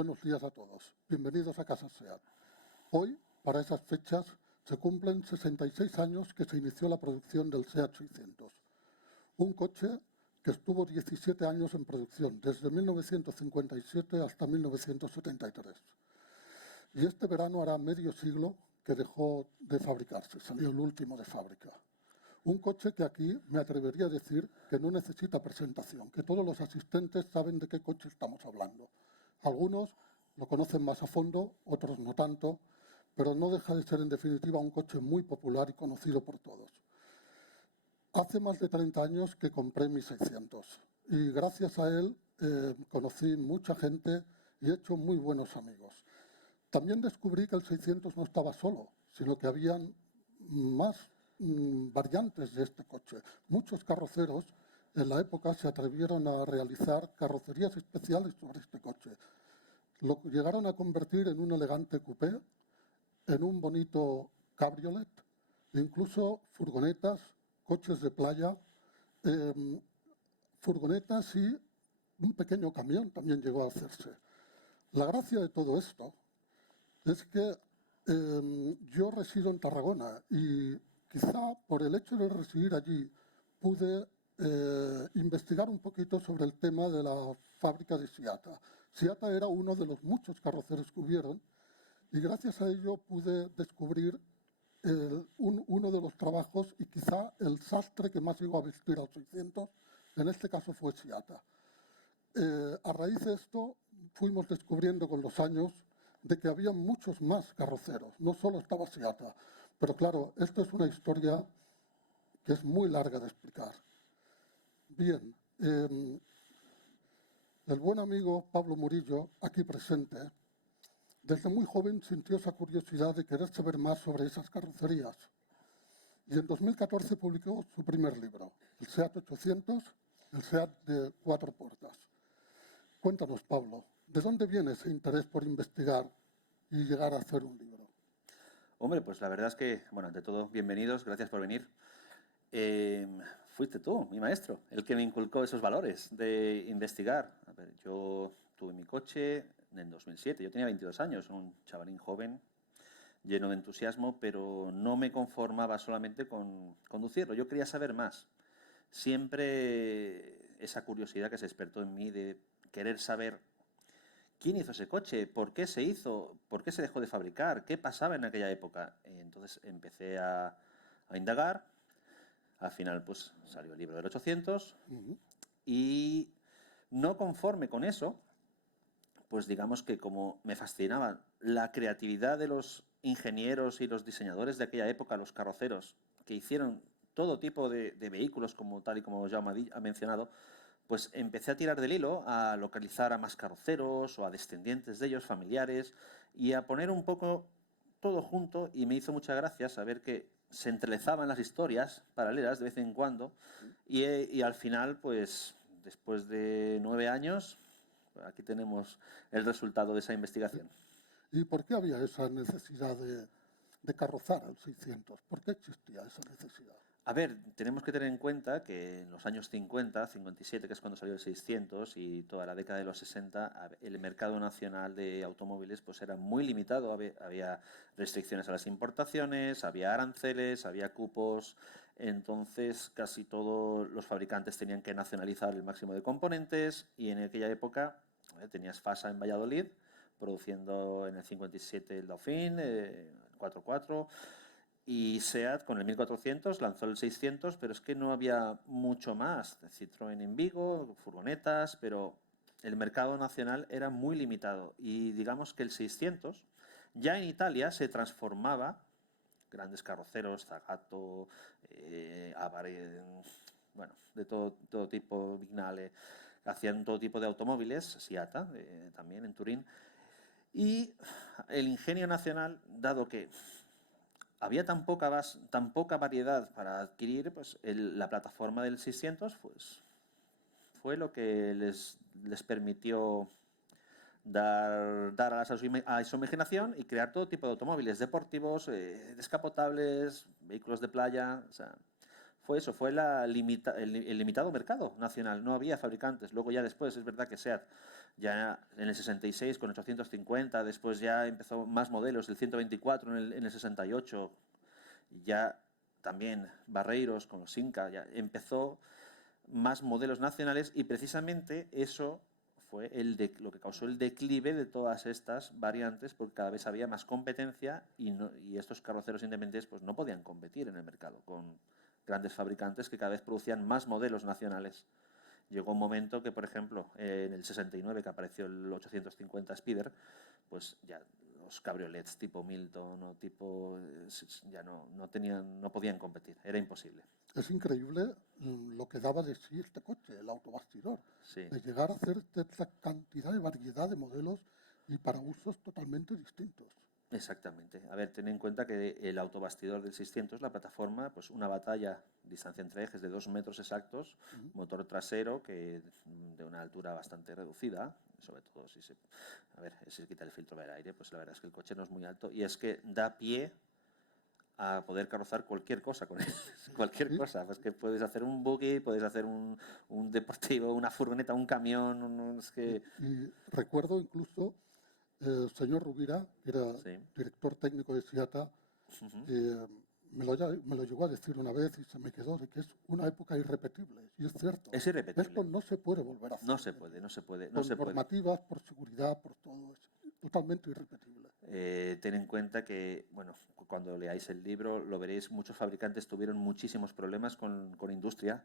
Buenos días a todos. Bienvenidos a Casa SEAT. Hoy, para esas fechas, se cumplen 66 años que se inició la producción del SEAT 600. Un coche que estuvo 17 años en producción, desde 1957 hasta 1973. Y este verano hará medio siglo que dejó de fabricarse, salió el último de fábrica. Un coche que aquí me atrevería a decir que no necesita presentación, que todos los asistentes saben de qué coche estamos hablando. Algunos lo conocen más a fondo, otros no tanto, pero no deja de ser en definitiva un coche muy popular y conocido por todos. Hace más de 30 años que compré mi 600 y gracias a él conocí mucha gente y he hecho muy buenos amigos. También descubrí que el 600 no estaba solo, sino que habían más variantes de este coche. Muchos carroceros en la época se atrevieron a realizar carrocerías especiales sobre este coche. Lo llegaron a convertir en un elegante coupé, en un bonito cabriolet, incluso furgonetas, coches de playa, furgonetas y un pequeño camión también llegó a hacerse. La gracia de todo esto es que yo resido en Tarragona y quizá por el hecho de residir allí pude investigar un poquito sobre el tema de la fábrica de Seata. Seata era uno de los muchos carroceros que hubieron y gracias a ello pude descubrir uno de los trabajos y quizá el sastre que más llegó a vestir al 600, en este caso fue Seata. A raíz de esto fuimos descubriendo con los años de que había muchos más carroceros, no solo estaba Seata. Pero claro, esto es una historia que es muy larga de explicar. Bien, el buen amigo Pablo Murillo, aquí presente, desde muy joven sintió esa curiosidad de querer saber más sobre esas carrocerías. Y en 2014 publicó su primer libro, el SEAT 800, el SEAT de 4 puertas. Cuéntanos, Pablo, ¿de dónde viene ese interés por investigar y llegar a hacer un libro? Hombre, pues la verdad es que, bueno, ante todo, bienvenidos, gracias por venir. Fuiste tú, mi maestro, el que me inculcó esos valores de investigar. A ver, yo tuve mi coche en 2007, yo tenía 22 años, un chavalín joven, lleno de entusiasmo, pero no me conformaba solamente con conducirlo, yo quería saber más. Siempre esa curiosidad que se despertó en mí de querer saber quién hizo ese coche, por qué se hizo, por qué se dejó de fabricar, qué pasaba en aquella época. Entonces empecé a indagar. Al final pues salió el libro del 800 y no conforme con eso, pues digamos que como me fascinaba la creatividad de los ingenieros y los diseñadores de aquella época, los carroceros, que hicieron todo tipo de vehículos, como tal y como Jaume ha mencionado, pues empecé a tirar del hilo, a localizar a más carroceros o a descendientes de ellos, familiares, y a poner un poco todo junto, y me hizo mucha gracia saber que se entrelazaban las historias paralelas de vez en cuando, y al final, pues después de 9 años, aquí tenemos el resultado de esa investigación. ¿Y por qué había esa necesidad de carrozar al 600? ¿Por qué existía esa necesidad? A ver, tenemos que tener en cuenta que en los años 50, 57, que es cuando salió el 600, y toda la década de los 60, el mercado nacional de automóviles pues era muy limitado. Había restricciones a las importaciones, había aranceles, había cupos. Entonces, casi todos los fabricantes tenían que nacionalizar el máximo de componentes, y en aquella época tenías FASA en Valladolid, produciendo en el 57 el Dauphin, el 4x4, y SEAT con el 1400 lanzó el 600, pero es que no había mucho más. Citroën en Vigo, furgonetas, pero el mercado nacional era muy limitado. Y digamos que el 600 ya en Italia se transformaba, grandes carroceros, Zagato, Abarth, bueno, de todo tipo, Vignale, hacían todo tipo de automóviles, Siata, también en Turín. Y el ingenio nacional, dado que había tan poca variedad para adquirir, pues la plataforma del 600 pues, fue lo que les permitió dar a su imaginación y crear todo tipo de automóviles deportivos, descapotables, vehículos de playa. O sea, fue eso, fue el limitado mercado nacional. No había fabricantes. Luego ya después es verdad que SEAT Ya en el 66 con 850, después ya empezó más modelos, el 124 en el 68, ya también Barreiros con los Inca, ya empezó más modelos nacionales y precisamente eso fue lo que causó el declive de todas estas variantes, porque cada vez había más competencia y estos carroceros independientes pues no podían competir en el mercado con grandes fabricantes que cada vez producían más modelos nacionales. Llegó un momento que, por ejemplo, en el 69 que apareció el 850 Spider, pues ya los cabriolets tipo Milton o tipo ya no podían competir, era imposible. Es increíble lo que daba de sí este coche, el autobastidor, Sí. de llegar a hacer esta cantidad de variedad de modelos y para usos totalmente distintos. Exactamente. A ver, ten en cuenta que el autobastidor del 600, la plataforma, pues una batalla, distancia entre ejes de 2 metros exactos, motor trasero que de una altura bastante reducida, sobre todo si se quita el filtro del aire, pues la verdad es que el coche no es muy alto y es que da pie a poder carrozar cualquier cosa con él, cualquier cosa, pues que puedes hacer un buggy, puedes hacer un deportivo, una furgoneta, un camión, es que... Y recuerdo incluso el señor Rubira, que era Sí. director técnico de SIATA, me lo llegó a decir una vez y se me quedó de que es una época irrepetible. Y es cierto. Es irrepetible. Esto no se puede volver a hacer. No se puede, no se puede. Por normativas, por seguridad, por todo. Es totalmente irrepetible. Ten en cuenta que, bueno, cuando leáis el libro lo veréis, muchos fabricantes tuvieron muchísimos problemas con industria,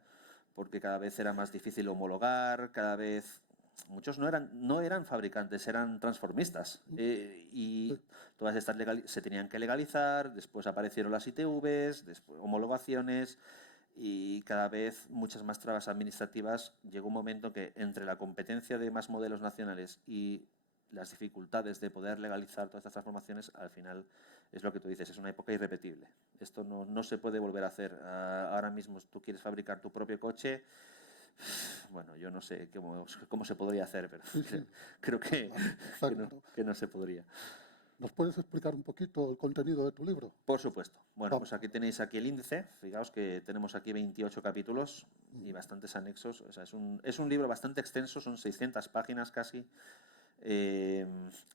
porque cada vez era más difícil homologar, cada vez... Muchos no eran fabricantes, eran transformistas. Y todas estas se tenían que legalizar, después aparecieron las ITVs, después homologaciones y cada vez muchas más trabas administrativas. Llegó un momento que entre la competencia de más modelos nacionales y las dificultades de poder legalizar todas estas transformaciones, al final es lo que tú dices, es una época irrepetible. Esto no se puede volver a hacer. Ahora mismo tú quieres fabricar tu propio coche. Bueno, yo no sé cómo se podría hacer, pero Sí. creo que no se podría. ¿Nos puedes explicar un poquito el contenido de tu libro? Por supuesto. Bueno, pues aquí tenéis el índice. Fijaos que tenemos aquí 28 capítulos y bastantes anexos. O sea, es un libro bastante extenso, son 600 páginas casi. He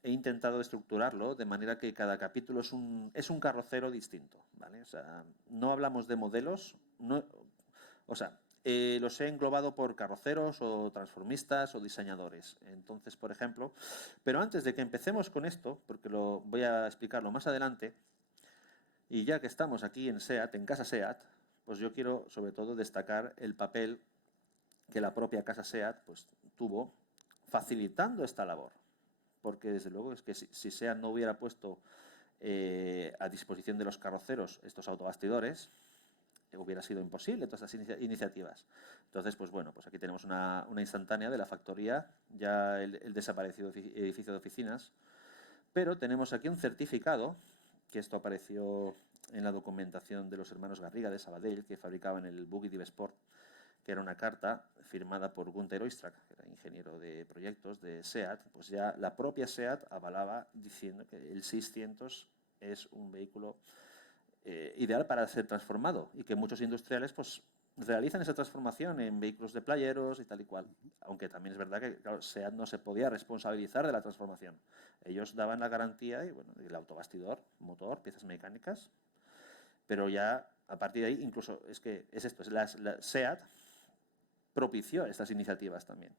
intentado estructurarlo de manera que cada capítulo es un carrocero distinto, ¿vale? O sea, no hablamos de modelos, los he englobado por carroceros o transformistas o diseñadores. Entonces, por ejemplo, pero antes de que empecemos con esto, porque lo voy a explicarlo más adelante, y ya que estamos aquí en SEAT, en Casa SEAT, pues yo quiero sobre todo destacar el papel que la propia Casa SEAT pues, tuvo facilitando esta labor. Porque desde luego es que si SEAT no hubiera puesto a disposición de los carroceros estos autobastidores, hubiera sido imposible todas estas iniciativas. Entonces, pues bueno, pues aquí tenemos una instantánea de la factoría, ya el desaparecido edificio de oficinas, pero tenemos aquí un certificado, que esto apareció en la documentación de los hermanos Garriga de Sabadell, que fabricaban el Buggy Div Sport, que era una carta firmada por Günther Oistrakh, que era ingeniero de proyectos de SEAT, pues ya la propia SEAT avalaba diciendo que el 600 es un vehículo ideal para ser transformado y que muchos industriales pues realizan esa transformación en vehículos de playeros y tal y cual. Aunque también es verdad que claro, SEAT no se podía responsabilizar de la transformación. Ellos daban la garantía y bueno, el autobastidor, motor, piezas mecánicas, pero ya a partir de ahí incluso es esto, la SEAT propició estas iniciativas también,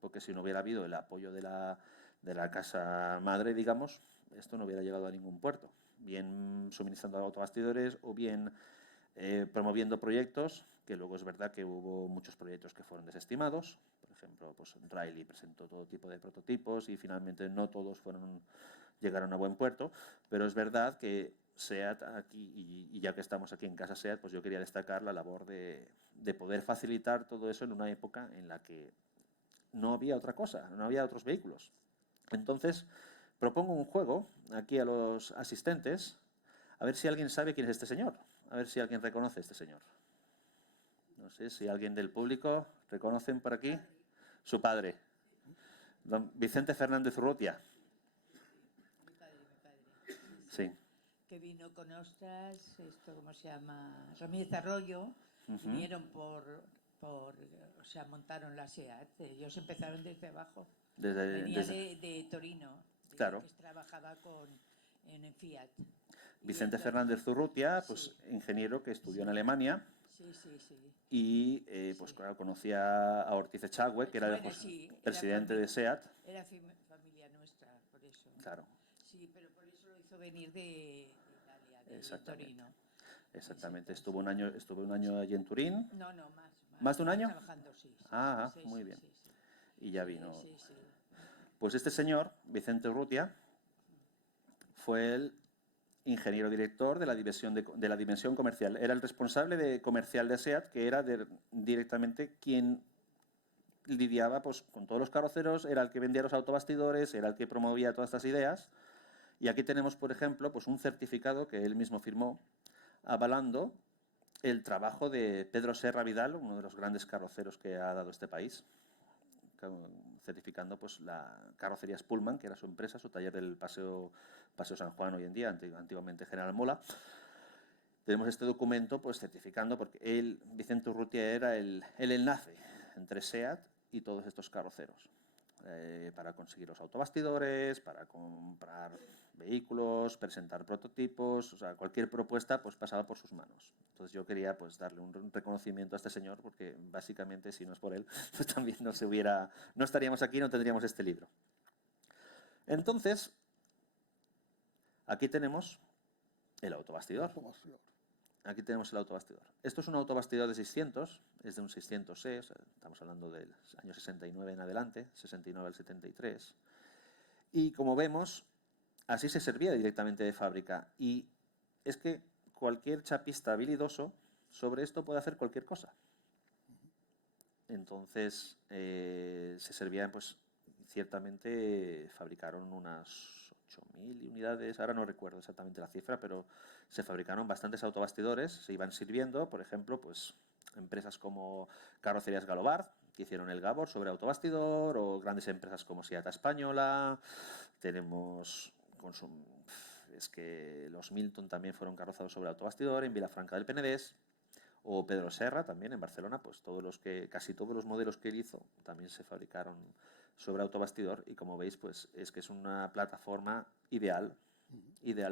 porque si no hubiera habido el apoyo de la casa madre, digamos, esto no hubiera llegado a ningún puerto, bien suministrando autobastidores o bien promoviendo proyectos, que luego es verdad que hubo muchos proyectos que fueron desestimados. Por ejemplo, pues Riley presentó todo tipo de prototipos y finalmente no todos llegaron a buen puerto, pero es verdad que SEAT aquí, y ya que estamos aquí en Casa SEAT, pues yo quería destacar la labor de poder facilitar todo eso en una época en la que no había otra cosa, no había otros vehículos. Entonces, propongo un juego aquí a los asistentes, a ver si alguien sabe quién es este señor, a ver si alguien reconoce a este señor. No sé si alguien del público reconocen por aquí. Su padre, don Vicente Fernández Urrutia. Mi padre. Sí. Que vino con ostras, ¿cómo se llama? Ramírez Arroyo. Vinieron montaron la SEAT. Ellos empezaron desde abajo. Venía de Torino, Claro. que trabajaba en Fiat. Vicente Fernández Zurrutia, pues sí. ingeniero que estudió en Alemania Sí, sí, sí. y pues Sí. claro, conocía a Ortiz Echagüe, que era el Bueno, sí, presidente de SEAT. Era familia nuestra, por eso. Claro, Sí, pero por eso lo hizo venir de Italia, de exactamente. Torino. Exactamente. Exacto, Estuve un año allí en Turín. No, más. ¿Más de un año? Trabajando, sí. Ah, sí, muy sí, bien. sí, sí. Y ya Sí, vino. sí, sí. Pues este señor, Vicente Urrutia, fue el ingeniero director de la dimensión comercial. Era el responsable de comercial de SEAT, que era directamente quien lidiaba pues, con todos los carroceros, era el que vendía los autobastidores, era el que promovía todas estas ideas. Y aquí tenemos, por ejemplo, pues un certificado que él mismo firmó avalando el trabajo de Pedro Serra Vidal, uno de los grandes carroceros que ha dado este país, certificando pues la carrocería Pullman, que era su empresa, su taller del Paseo San Juan hoy en día, antiguamente General Mola. Tenemos este documento pues certificando, porque él, Vicente Urrutia, era el enlace entre SEAT y todos estos carroceros, para conseguir los autobastidores, para comprar vehículos, presentar prototipos, o sea, cualquier propuesta pues pasaba por sus manos. Entonces yo quería pues darle un reconocimiento a este señor, porque básicamente si no es por él, pues también no estaríamos aquí, no tendríamos este libro. Entonces, aquí tenemos el autobastidor. Aquí tenemos el autobastidor. Esto es un autobastidor de 600, es de un 600E, o sea, estamos hablando del año 69 en adelante, 69 al 73. Y como vemos, así se servía directamente de fábrica. Y es que cualquier chapista habilidoso sobre esto puede hacer cualquier cosa. Entonces, se servían, pues, ciertamente fabricaron unas 8.000 unidades, ahora no recuerdo exactamente la cifra, pero se fabricaron bastantes autobastidores, se iban sirviendo, por ejemplo, pues empresas como Carrocerías Galobard, que hicieron el Gabor sobre autobastidor, o grandes empresas como Seat Española, tenemos es que los Milton también fueron carrozados sobre autobastidor, en Vilafranca del Penedés, o Pedro Serra también en Barcelona, pues casi todos los modelos que él hizo también se fabricaron sobre autobastidor, y como veis pues es que es una plataforma ideal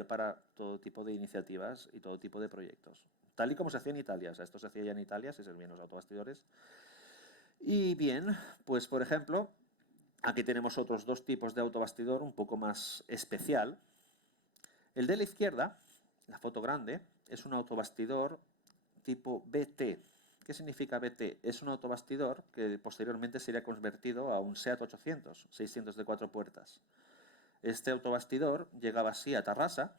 para todo tipo de iniciativas y todo tipo de proyectos, tal y como se hacía en Italia. O sea, esto se hacía ya en Italia, se servían los autobastidores. Y bien, pues por ejemplo, aquí tenemos otros dos tipos de autobastidor un poco más especial. El de la izquierda, la foto grande, es un autobastidor tipo BT. ¿Qué significa BT? Es un autobastidor que posteriormente sería convertido a un SEAT 800, 600 de 4 puertas. Este autobastidor llegaba así a Tarrasa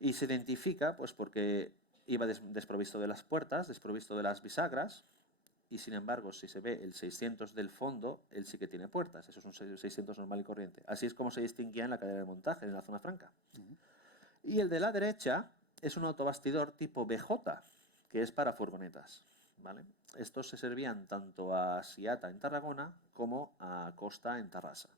y se identifica pues porque iba desprovisto de las puertas, desprovisto de las bisagras, y sin embargo, si se ve el 600 del fondo, él sí que tiene puertas. Eso es un 600 normal y corriente. Así es como se distinguía en la cadena de montaje, en la zona franca. Y el de la derecha es un autobastidor tipo BJ, que es para furgonetas, ¿vale? Estos se servían tanto a Siata en Tarragona como a Costa en Tarrasa,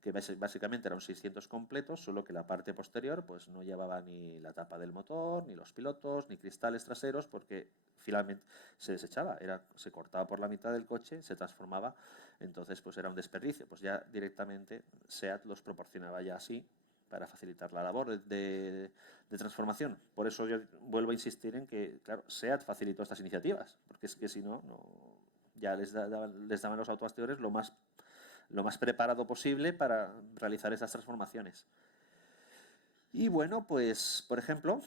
que básicamente eran 600 completos, solo que la parte posterior pues no llevaba ni la tapa del motor, ni los pilotos, ni cristales traseros, porque finalmente se desechaba, se cortaba por la mitad del coche, se transformaba, entonces pues era un desperdicio. Pues ya directamente SEAT los proporcionaba ya así, para facilitar la labor de transformación. Por eso yo vuelvo a insistir en que, claro, SEAT facilitó estas iniciativas, porque es que si no, ya les daban los autobastidores lo más preparado posible para realizar esas transformaciones. Y bueno, pues, por ejemplo,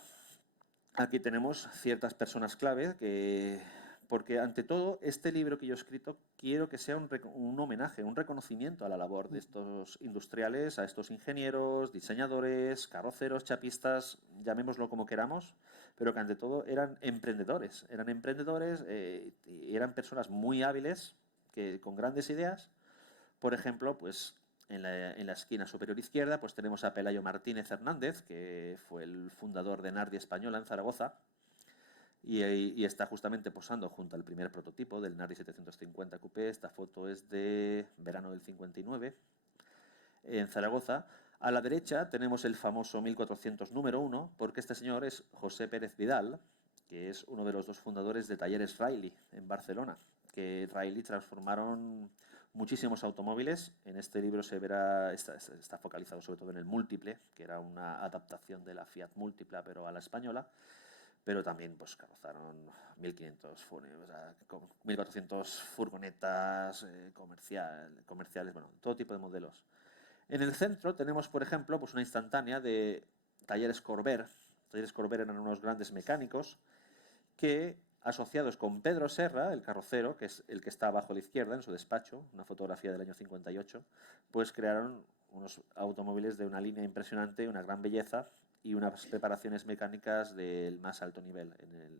aquí tenemos ciertas personas clave porque ante todo, este libro que yo he escrito quiero que sea un homenaje, un reconocimiento a la labor de estos industriales, a estos ingenieros, diseñadores, carroceros, chapistas, llamémoslo como queramos, pero que ante todo eran emprendedores y eran personas muy hábiles, con grandes ideas. Por ejemplo, pues en la esquina superior izquierda pues tenemos a Pelayo Martínez Hernández, que fue el fundador de Nardi Española en Zaragoza, y está justamente posando junto al primer prototipo del Nardi 750 Coupé. Esta foto es de verano del 59 en Zaragoza. A la derecha tenemos el famoso 1400 número 1, porque este señor es José Pérez Vidal, que es uno de los dos fundadores de Talleres Riley en Barcelona, que Riley transformaron muchísimos automóviles. En este libro se verá, está focalizado sobre todo en el Múltiple, que era una adaptación de la Fiat Múltipla, pero a la española. Pero también pues carrozaron 1.500, 1.400 furgonetas comerciales, bueno, todo tipo de modelos. En el centro tenemos, por ejemplo, pues una instantánea de Talleres Corber. Talleres Corber eran unos grandes mecánicos que, asociados con Pedro Serra, el carrocero, que es el que está abajo a la izquierda en su despacho, una fotografía del año 58, pues crearon unos automóviles de una línea impresionante, una gran belleza y unas preparaciones mecánicas del más alto nivel.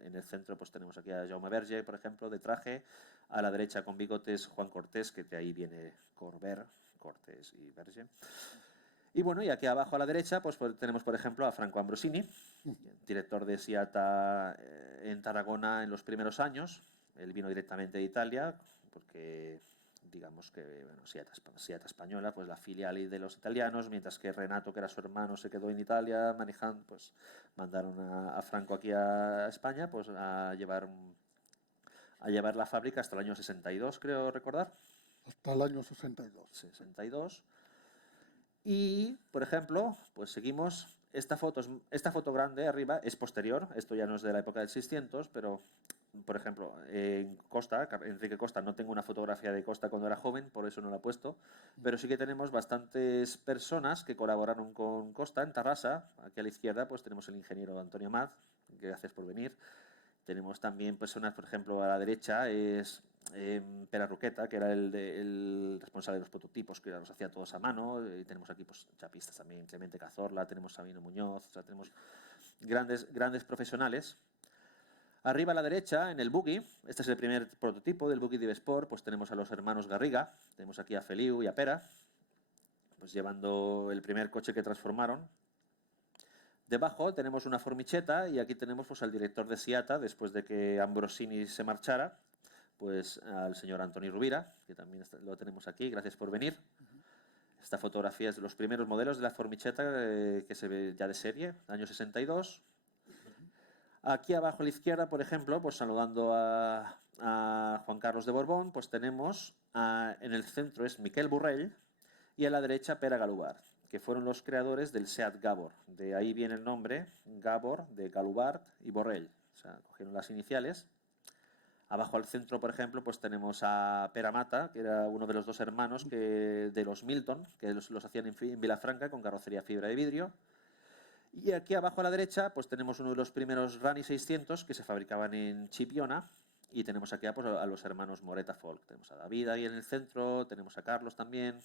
En el centro pues tenemos aquí a Jaume Verge, por ejemplo, de traje. A la derecha con bigotes Juan Cortés, que de ahí viene Corber, Cortés y Verge. Y bueno, y aquí abajo a la derecha pues tenemos, por ejemplo, a Franco Ambrosini, director de Siata en Tarragona en los primeros años. Él vino directamente de Italia porque, digamos que, bueno, Siata española, pues la filial de los italianos, mientras que Renato, que era su hermano, se quedó en Italia manejando, pues mandaron a Franco aquí a España pues a llevar la fábrica hasta el año 62, creo recordar. Hasta el año 62. 62. Y, por ejemplo, pues seguimos, esta foto grande arriba es posterior, esto ya no es de la época del 600, pero, por ejemplo, en Costa, Enrique Costa, no tengo una fotografía de Costa cuando era joven, por eso no la he puesto, pero sí que tenemos bastantes personas que colaboraron con Costa en Tarrasa. Aquí a la izquierda pues tenemos el ingeniero Antonio Maz, gracias por venir. Tenemos también personas, por ejemplo, a la derecha es Pere Roqueta, que era el responsable de los prototipos, que los hacía todos a mano. Y tenemos aquí pues chapistas también, Clemente Cazorla, tenemos Sabino Muñoz, o sea, tenemos grandes profesionales. Arriba a la derecha, en el buggy, este es el primer prototipo del buggy Divesport, pues tenemos a los hermanos Garriga, tenemos aquí a Feliu y a Pera, pues llevando el primer coche que transformaron. Debajo tenemos una formicheta y aquí tenemos pues al director de Siata, después de que Ambrosini se marchara, pues al señor Antoni Rovira, que también lo tenemos aquí, gracias por venir. Esta fotografía es de los primeros modelos de la formicheta que se ve ya de serie, año 62. Aquí abajo a la izquierda, por ejemplo, pues saludando a Juan Carlos de Borbón, pues tenemos en el centro es Miquel Borrell y a la derecha Pere Galubart, que fueron los creadores del Seat Gabor. De ahí viene el nombre Gabor, de Galubart y Borrell. O sea, cogieron las iniciales. Abajo al centro, por ejemplo, pues tenemos a Pere Mata, que era uno de los dos hermanos de los Milton, que los hacían en Vilafranca con carrocería fibra de vidrio. Y aquí abajo a la derecha pues tenemos uno de los primeros Rani 600 que se fabricaban en Chipiona. Y tenemos aquí pues, a los hermanos Moreta Folk. Tenemos a David ahí en el centro, tenemos a Carlos también,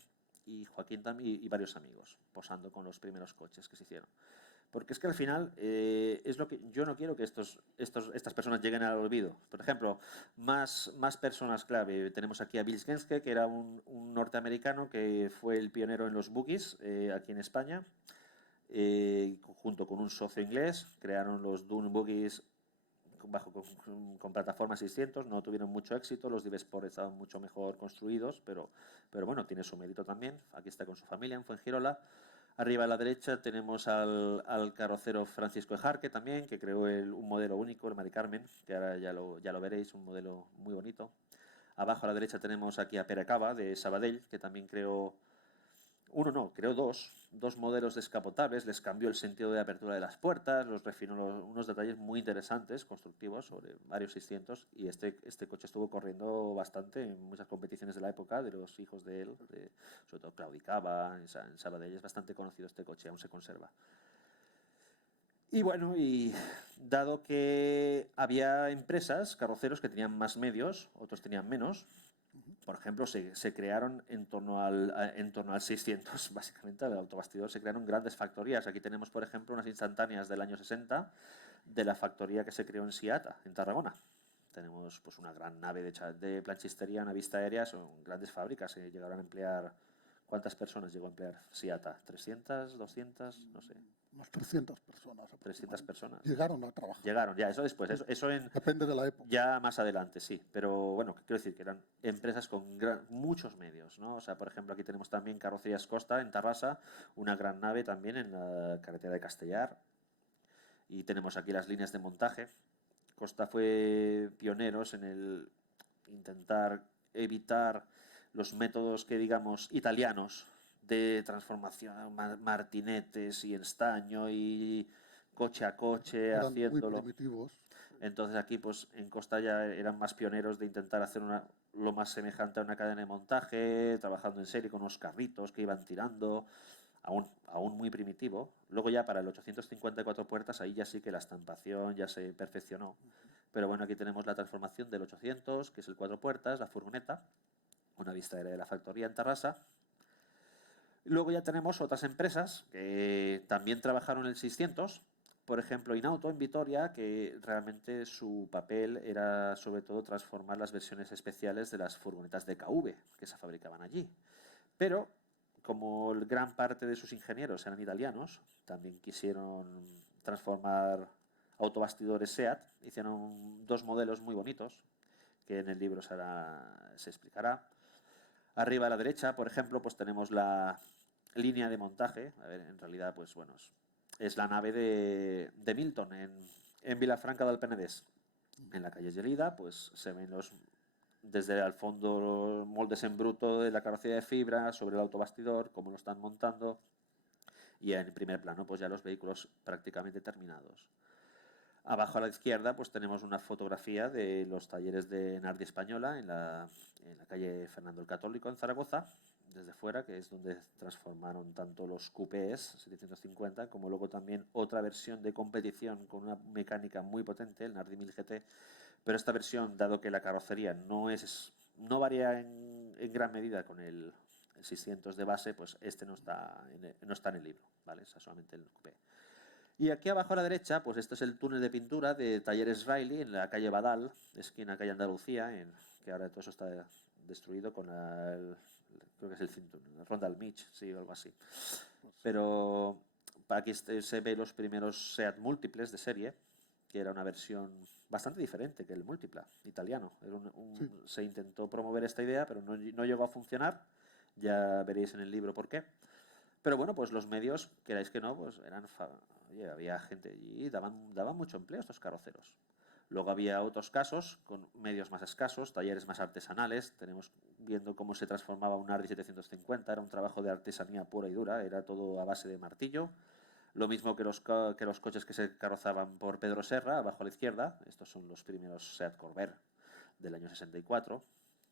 y Joaquín también, y varios amigos posando con los primeros coches que se hicieron. Porque es que al final es lo que yo no quiero que estas personas lleguen al olvido. Por ejemplo, más personas clave. Tenemos aquí a Bill Genske, que era un norteamericano que fue el pionero en los buggies aquí en España. Junto con un socio inglés crearon los Dune Buggies con plataforma 600, no tuvieron mucho éxito, los Divesport estaban mucho mejor construidos, pero bueno, tiene su mérito también. Aquí está con su familia en Fuengirola. Arriba a la derecha tenemos al carrocero Francisco Ejarque también, que creó un modelo único, el Mari Carmen, que ahora ya lo veréis, un modelo muy bonito. Abajo a la derecha tenemos aquí a Pere Cava, de Sabadell, que también creó creó dos modelos descapotables, les cambió el sentido de apertura de las puertas, los refinó unos detalles muy interesantes, constructivos, sobre varios 600, y este coche estuvo corriendo bastante en muchas competiciones de la época, de los hijos de él, sobre todo Claudi Cava, en Sabadell es bastante conocido este coche, aún se conserva. Y bueno, y dado que había empresas, carroceros que tenían más medios, otros tenían menos, por ejemplo, se crearon en torno al 600, básicamente, al autobastidor, se crearon grandes factorías. Aquí tenemos, por ejemplo, unas instantáneas del año 60 de la factoría que se creó en Siata, en Tarragona. Tenemos pues una gran nave de planchistería, una vista aérea, son grandes fábricas. Llegaron a emplear, ¿cuántas personas llegó a emplear Siata? ¿300, 200? No sé. Unas 300 personas. 300 personas. Llegaron a trabajar. Llegaron, ya, eso después. Eso depende de la época. Ya más adelante, sí. Pero bueno, quiero decir que eran empresas con muchos medios, ¿no? O sea, por ejemplo, aquí tenemos también Carrocerías Costa, en Tarrasa, una gran nave también en la carretera de Castellar. Y tenemos aquí las líneas de montaje. Costa fue pioneros en el intentar evitar los métodos que digamos italianos de transformación, martinetes y estaño y coche a coche Eran muy haciéndolo. primitivos. Entonces aquí pues en Costa ya eran más pioneros de intentar hacer lo más semejante a una cadena de montaje, trabajando en serie con unos carritos que iban tirando, aún muy primitivo. Luego ya para el 854 puertas ahí ya sí que la estampación ya se perfeccionó. Pero bueno, aquí tenemos la transformación del 800, que es el 4 puertas, la furgoneta, una vista aérea de la factoría en Tarrasa. Luego ya tenemos otras empresas que también trabajaron el 600, por ejemplo Inauto en Vitoria, que realmente su papel era sobre todo transformar las versiones especiales de las furgonetas de KV que se fabricaban allí. Pero como gran parte de sus ingenieros eran italianos, también quisieron transformar autobastidores SEAT, hicieron dos modelos muy bonitos, que en el libro se explicará. Arriba a la derecha, por ejemplo, pues tenemos la línea de montaje. A ver, en realidad, pues bueno, es la nave de Milton en Vilafranca del Penedès. En la calle Gelida, pues se ven desde al fondo los moldes en bruto de la carrocería de fibra sobre el autobastidor, cómo lo están montando, y en primer plano pues ya los vehículos prácticamente terminados. Abajo a la izquierda pues tenemos una fotografía de los talleres de Nardi Española en la calle Fernando el Católico en Zaragoza, desde fuera, que es donde transformaron tanto los coupés 750 como luego también otra versión de competición con una mecánica muy potente, el Nardi 1000 GT. Pero esta versión, dado que la carrocería no varía en gran medida con el 600 de base, pues este no está en el libro, ¿vale? Es solamente el coupé. Y aquí abajo a la derecha, pues este es el túnel de pintura de Talleres Riley en la calle Badal, esquina calle Andalucía, que ahora todo eso está destruido con creo que es el cinturón, la Ronda al Mich, sí, o algo así. Pero aquí se ve los primeros SEAT múltiples de serie, que era una versión bastante diferente que el múltipla italiano. Sí. Se intentó promover esta idea, pero no llegó a funcionar. Ya veréis en el libro por qué. Pero bueno, pues los medios, queráis que no, pues oye, había gente allí y daban mucho empleo estos carroceros. Luego había otros casos con medios más escasos, talleres más artesanales. Tenemos viendo cómo se transformaba un Ardi 750, era un trabajo de artesanía pura y dura, era todo a base de martillo. Lo mismo que los coches que se carrozaban por Pedro Serra, abajo a la izquierda. Estos son los primeros Seat Corvair del año 64,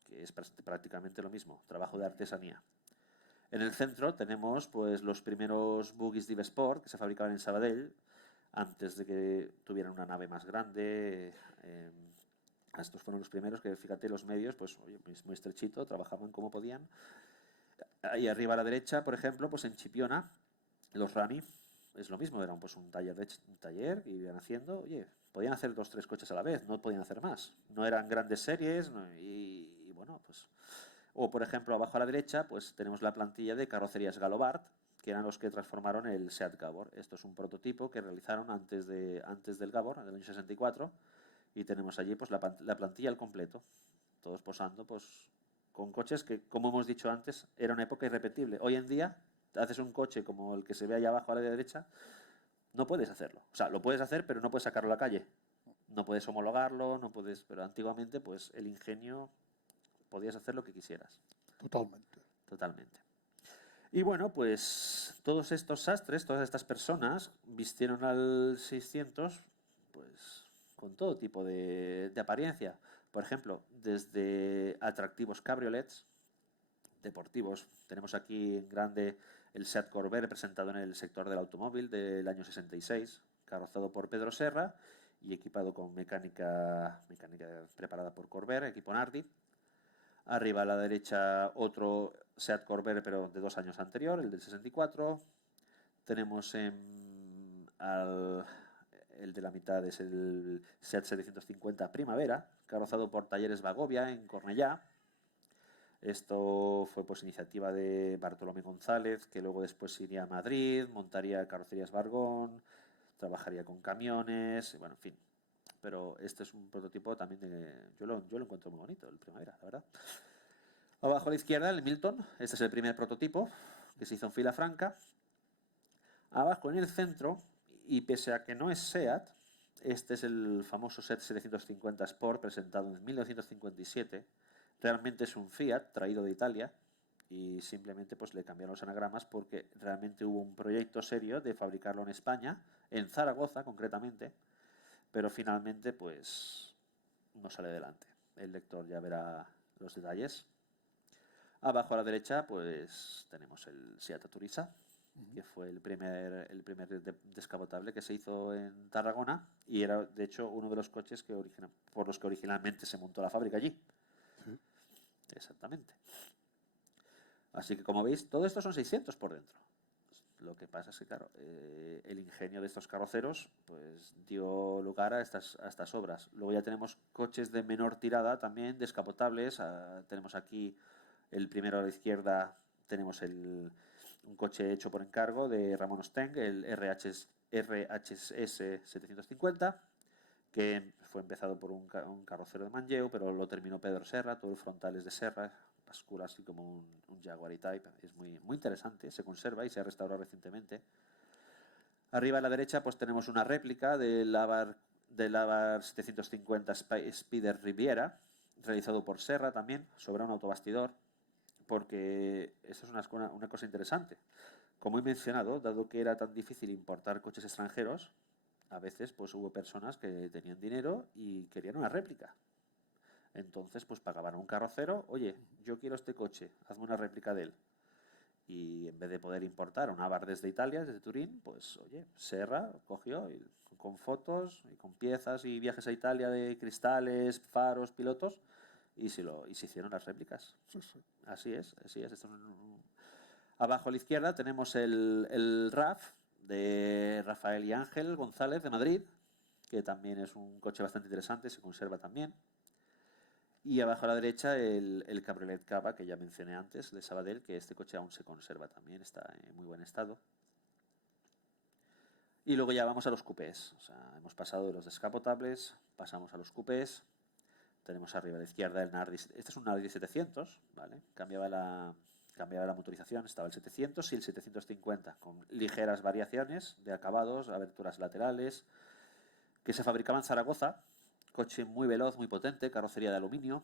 que es prácticamente lo mismo, trabajo de artesanía. En el centro tenemos pues los primeros Buggies Div Sport que se fabricaban en Sabadell antes de que tuvieran una nave más grande. Estos fueron los primeros que, fíjate, los medios, pues oye, muy estrechito, trabajaban como podían. Ahí arriba a la derecha, por ejemplo, pues en Chipiona, los Rani, es lo mismo, era pues un taller que iban haciendo, oye, podían hacer 2 o 3 coches a la vez, no podían hacer más. No eran grandes series y bueno, pues... O, por ejemplo, abajo a la derecha, pues tenemos la plantilla de carrocerías Galobart, que eran los que transformaron el Seat Gabor. Esto es un prototipo que realizaron antes del Gabor, del año 64, y tenemos allí pues la plantilla al completo, todos posando pues con coches que, como hemos dicho antes, era una época irrepetible. Hoy en día, haces un coche como el que se ve allá abajo a la derecha, no puedes hacerlo. O sea, lo puedes hacer, pero no puedes sacarlo a la calle. No puedes homologarlo, no puedes... Pero antiguamente, pues el ingenio... podías hacer lo que quisieras. Totalmente. Y bueno, pues todos estos sastres, todas estas personas vistieron al 600 pues con todo tipo de apariencia. Por ejemplo, desde atractivos cabriolets, deportivos. Tenemos aquí en grande el Seat Corvair presentado en el sector del automóvil del año 66, carrozado por Pedro Serra y equipado con mecánica preparada por Corvair, equipo Nardi. Arriba a la derecha otro Seat Corvair, pero de 2 años anterior, el del 64. Tenemos el de la mitad es el Seat 750 Primavera, carrozado por Talleres Bagovia en Cornellá. Esto fue pues iniciativa de Bartolomé González, que luego después iría a Madrid, montaría carrocerías Vargón, trabajaría con camiones, bueno, en fin. Pero este es un prototipo también yo lo encuentro muy bonito, el Primavera, la verdad. Abajo a la izquierda, el Milton. Este es el primer prototipo que se hizo en Vilafranca. Abajo en el centro, y pese a que no es SEAT, este es el famoso Seat 750 Sport presentado en 1957, Realmente es un Fiat traído de Italia y simplemente pues le cambiaron los anagramas porque realmente hubo un proyecto serio de fabricarlo en España, en Zaragoza concretamente, pero finalmente pues no sale adelante. El lector ya verá los detalles. Abajo a la derecha pues tenemos el Seat Turisa, que fue el primer descapotable que se hizo en Tarragona y era de hecho uno de los coches por los que originalmente se montó la fábrica allí. Sí. Exactamente. Así que como veis, todo esto son 600 por dentro. Lo que pasa es que, claro, el ingenio de estos carroceros pues dio lugar a estas obras. Luego ya tenemos coches de menor tirada también, descapotables. Tenemos aquí el primero a la izquierda, tenemos un coche hecho por encargo de Ramón Osteng, el RHS 750, que fue empezado por un carrocero de Manlleu, pero lo terminó Pedro Serra, todo el frontal es de Serra, bascula así como un Jaguar E-Type, es muy, muy interesante, se conserva y se ha restaurado recientemente. Arriba a la derecha pues tenemos una réplica del Abarth 750 Spider Riviera, realizado por Serra también, sobre un autobastidor, porque eso es una cosa interesante. Como he mencionado, dado que era tan difícil importar coches extranjeros, a veces pues hubo personas que tenían dinero y querían una réplica. Entonces pues pagaban a un carrocero, oye, yo quiero este coche, hazme una réplica de él. Y en vez de poder importar un Abarth desde Italia, desde Turín, pues oye, Serra cogió y, con fotos y con piezas y viajes a Italia de cristales, faros, pilotos, y se hicieron las réplicas. Sí, sí. Así es, así es. Abajo a la izquierda tenemos el RAF de Rafael y Ángel González de Madrid, que también es un coche bastante interesante, se conserva también. Y abajo a la derecha el Cabriolet Cava, que ya mencioné antes, de Sabadell, que este coche aún se conserva también, está en muy buen estado. Y luego ya vamos a los coupés. O sea, hemos pasado de los descapotables, pasamos a los coupés. Tenemos arriba a la izquierda el Nardi. Este es un Nardi 700, ¿vale? Cambiaba la motorización, estaba el 700 y el 750, con ligeras variaciones de acabados, aberturas laterales, que se fabricaba en Zaragoza. Coche muy veloz, muy potente, carrocería de aluminio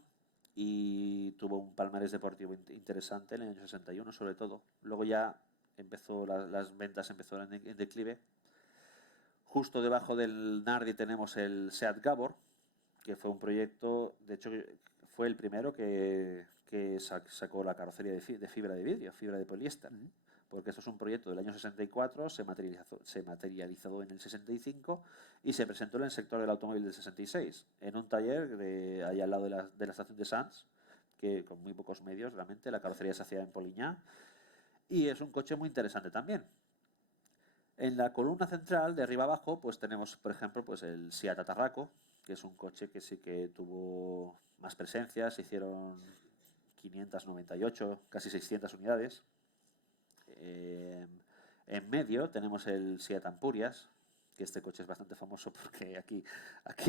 y tuvo un palmarés deportivo interesante en el año 61 sobre todo. Luego ya las ventas empezaron en declive. Justo debajo del Nardi tenemos el Seat Gabor, que fue un proyecto, de hecho fue el primero que sacó la carrocería de fibra de vidrio, fibra de poliéster. Porque esto es un proyecto del año 64, se materializó en el 65 y se presentó en el sector del automóvil del 66, en un taller ahí al lado de la estación de Sants, que con muy pocos medios realmente, la carrocería se hacía en Poliñá, y es un coche muy interesante también. En la columna central, de arriba abajo, pues tenemos, por ejemplo, pues el Seat Atarraco, que es un coche que sí que tuvo más presencia, se hicieron 598, casi 600 unidades. En medio tenemos el Seat Ampurias, que este coche es bastante famoso porque aquí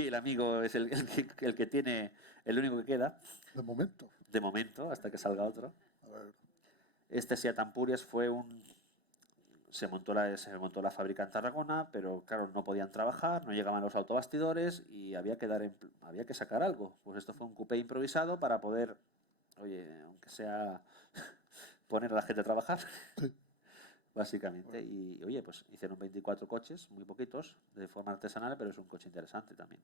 el amigo es el que tiene, el único que queda. De momento. Hasta que salga otro. A ver. Este Seat Ampurias se montó la fábrica en Tarragona, pero claro, no podían trabajar, no llegaban los autobastidores y había que sacar algo. Pues esto fue un coupé improvisado para poder, oye, aunque sea poner a la gente a trabajar. Sí. Básicamente. Y oye, pues hicieron 24 coches, muy poquitos, de forma artesanal, pero es un coche interesante también.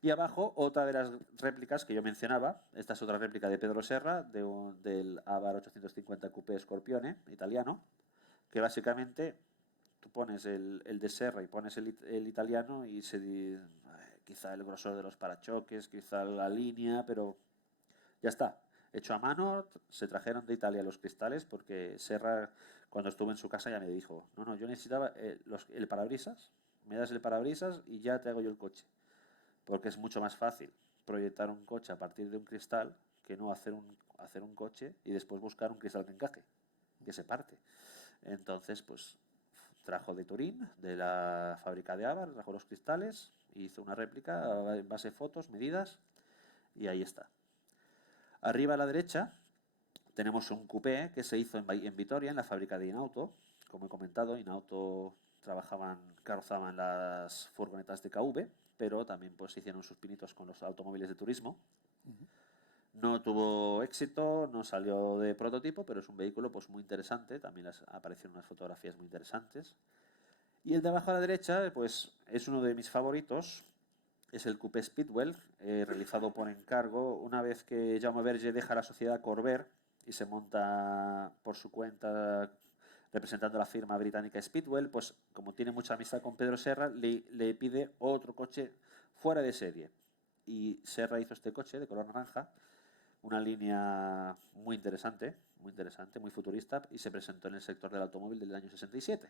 Y abajo, otra de las réplicas que yo mencionaba, esta es otra réplica de Pedro Serra, del Abarth 850 Coupé Scorpione, italiano, que básicamente tú pones el de Serra y pones el italiano y quizá el grosor de los parachoques, quizá la línea, pero ya está. Hecho a mano, se trajeron de Italia los cristales porque Serra, cuando estuve en su casa, ya me dijo, no, yo necesitaba el parabrisas, me das el parabrisas y ya te hago yo el coche. Porque es mucho más fácil proyectar un coche a partir de un cristal que no hacer un coche y después buscar un cristal que encaje, que se parte. Entonces, pues trajo de Turín, de la fábrica de Abarth, trajo los cristales, hizo una réplica en base a fotos, medidas, y ahí está. Arriba a la derecha tenemos un coupé que se hizo en Vitoria, en la fábrica de Inauto. Como he comentado, Inauto carrozaban las furgonetas de KV, pero también pues hicieron sus pinitos con los automóviles de turismo. No tuvo éxito, no salió de prototipo, pero es un vehículo pues muy interesante. También aparecieron unas fotografías muy interesantes. Y el de abajo a la derecha, pues es uno de mis favoritos. Es el Coupé Speedwell, realizado por encargo. Una vez que Jaume Verge deja la sociedad Corvair y se monta por su cuenta representando a la firma británica Speedwell, pues como tiene mucha amistad con Pedro Serra, le pide otro coche fuera de serie. Y Serra hizo este coche de color naranja, una línea muy interesante, muy futurista, y se presentó en el sector del automóvil del año 67.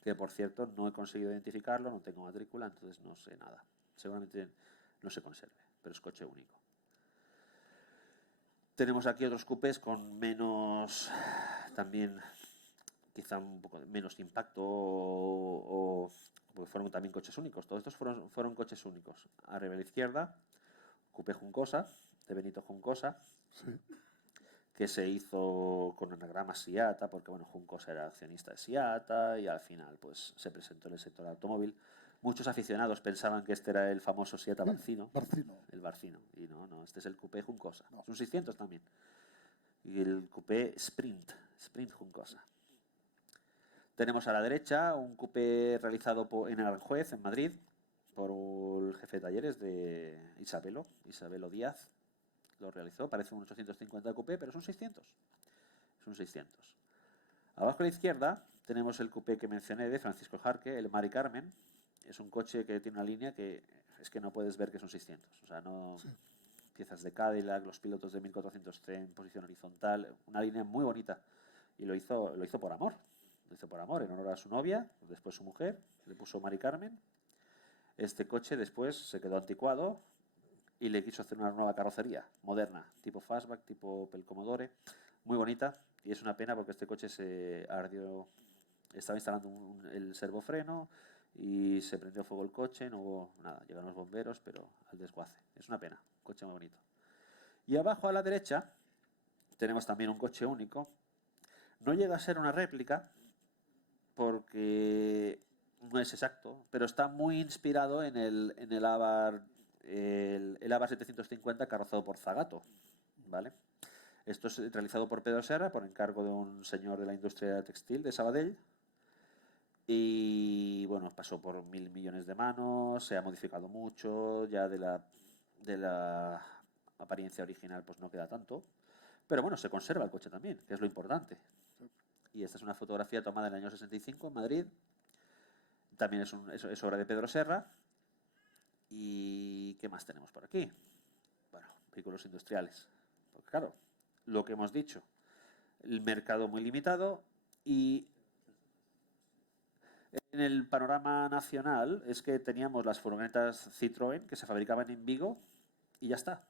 Que por cierto no he conseguido identificarlo, no tengo matrícula, entonces no sé nada. Seguramente no se conserve, pero es coche único. Tenemos aquí otros coupés con menos, también quizá un poco menos impacto porque fueron también coches únicos. Todos estos fueron coches únicos. Arriba a la izquierda, coupé Juncosa, de Benito Juncosa, Sí. que se hizo con anagrama Siata, porque bueno, Juncosa era accionista de Siata y al final pues se presentó en el sector automóvil. Muchos aficionados pensaban que este era el famoso Siata Barcino, Barcino. el Barcino, y no, este es el coupé Juncosa. No. Es un 600 también. Y el coupé Sprint Juncosa. Tenemos a la derecha un coupé realizado en Aranjuez, en Madrid, por el jefe de talleres de Isabelo Díaz. Lo realizó, parece un 850 coupé, pero es un 600. Es un 600. Abajo a la izquierda tenemos el coupé que mencioné de Francisco Jarque, el Mari Carmen. Es un coche que tiene una línea que es que no puedes ver que es un 600. O sea, no... Sí. Piezas de Cadillac, los pilotos de 1400C en posición horizontal, una línea muy bonita. Y lo hizo por amor. Lo hizo por amor, en honor a su novia, después su mujer, le puso Mari Carmen. Este coche después se quedó anticuado y le quiso hacer una nueva carrocería moderna, tipo fastback, tipo Opel Commodore, muy bonita. Y es una pena porque este coche se ardió, estaba instalando el servofreno y se prendió fuego el coche, no hubo nada, llegaron los bomberos, pero al desguace. Es una pena, un coche muy bonito. Y abajo a la derecha tenemos también un coche único. No llega a ser una réplica porque no es exacto, pero está muy inspirado en el Abarth, el Abarth 750 carrozado por Zagato, ¿vale? Esto es realizado por Pedro Serra por encargo de un señor de la industria textil de Sabadell. Y bueno, pasó por 1000 millones de manos, se ha modificado mucho, ya de la apariencia original pues no queda tanto. Pero bueno, se conserva el coche también, que es lo importante. Y esta es una fotografía tomada en el año 65 en Madrid. También es obra de Pedro Serra. ¿Y qué más tenemos por aquí? Bueno, vehículos industriales. Porque claro, lo que hemos dicho, el mercado muy limitado y en el panorama nacional es que teníamos las furgonetas Citroën que se fabricaban en Vigo y ya está.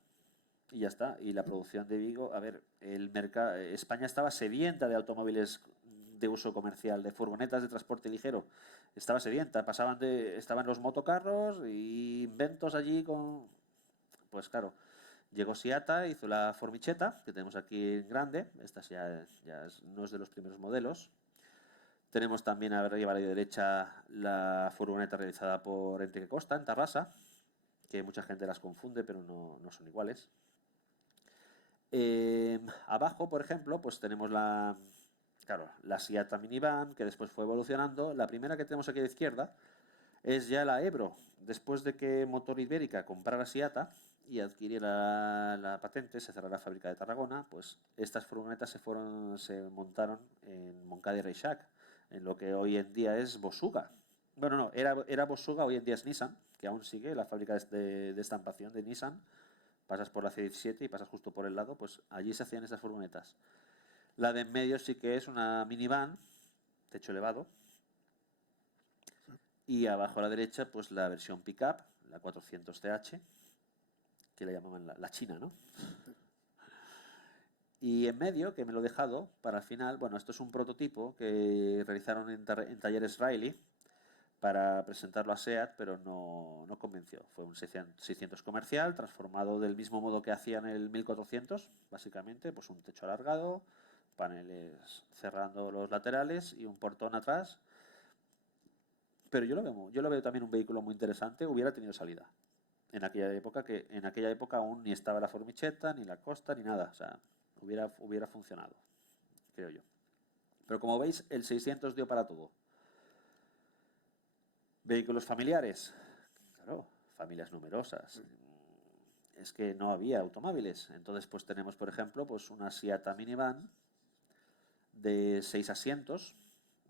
Y ya está. Y la producción de Vigo, a ver, España estaba sedienta de automóviles de uso comercial, de furgonetas de transporte ligero. Estaba sedienta, estaban los motocarros y inventos allí con... Pues claro, llegó Siata, hizo la Formichetta, que tenemos aquí en grande. Esta no es de los primeros modelos. Tenemos también arriba a la derecha la furgoneta realizada por Enrique Costa en Tarrasa, que mucha gente las confunde, pero no son iguales. Abajo, por ejemplo, pues tenemos la Siata Minivan, que después fue evolucionando. La primera que tenemos aquí a la izquierda es ya la Ebro. Después de que Motor Ibérica comprara Siata y adquiriera la patente, se cerró la fábrica de Tarragona, pues estas furgonetas se montaron en Moncada y Reixac, en lo que hoy en día es Bosuga. Bueno, no, era Bosuga, hoy en día es Nissan, que aún sigue la fábrica de estampación de Nissan. Pasas por la C17 y pasas justo por el lado, pues allí se hacían esas furgonetas. La de en medio sí que es una minivan, techo elevado. Y abajo a la derecha, pues la versión pickup, la 400CH, que le llamaban la china, ¿no? Y en medio, que me lo he dejado para el final, bueno, esto es un prototipo que realizaron en talleres Riley para presentarlo a SEAT, pero no convenció. Fue un 600 comercial, transformado del mismo modo que hacían el 1400, básicamente, pues un techo alargado, paneles cerrando los laterales y un portón atrás. Pero yo lo veo también un vehículo muy interesante, hubiera tenido salida. en aquella época aún ni estaba la Formichetta, ni la Costa, ni nada. O sea, hubiera funcionado, creo yo. Pero como veis, el 600 dio para todo. Vehículos familiares. Claro, familias numerosas. Es que no había automóviles. Entonces, pues tenemos, por ejemplo, pues una Seat minivan de 6 asientos,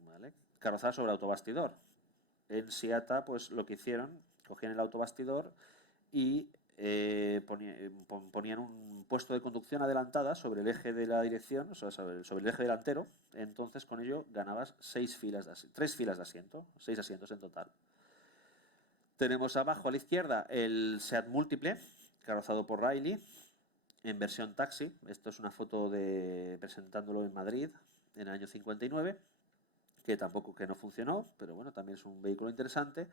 ¿vale? Carrozada sobre autobastidor. En Seat, pues lo que hicieron, cogían el autobastidor y ponían un puesto de conducción adelantada sobre el eje de la dirección, o sea, sobre el eje delantero. Entonces, con ello ganabas 3 filas de asiento, 6 asientos en total. Tenemos abajo a la izquierda el Seat Múltiple, carrozado por Riley, en versión taxi. Esto es una foto presentándolo en Madrid en el año 59, que no funcionó, pero bueno, también es un vehículo interesante.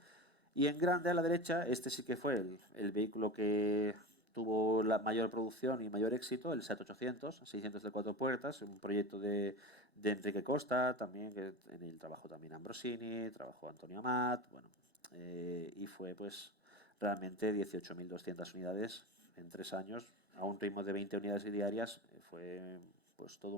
Y en grande a la derecha, este sí que fue el vehículo que tuvo la mayor producción y mayor éxito, el Seat 800, 600 de 4 puertas, un proyecto de Enrique Costa, también, que en el trabajó también Ambrosini, trabajó Antonio Amat, bueno, y fue pues realmente 18.200 unidades en 3 años, a un ritmo de 20 unidades diarias, fue pues todo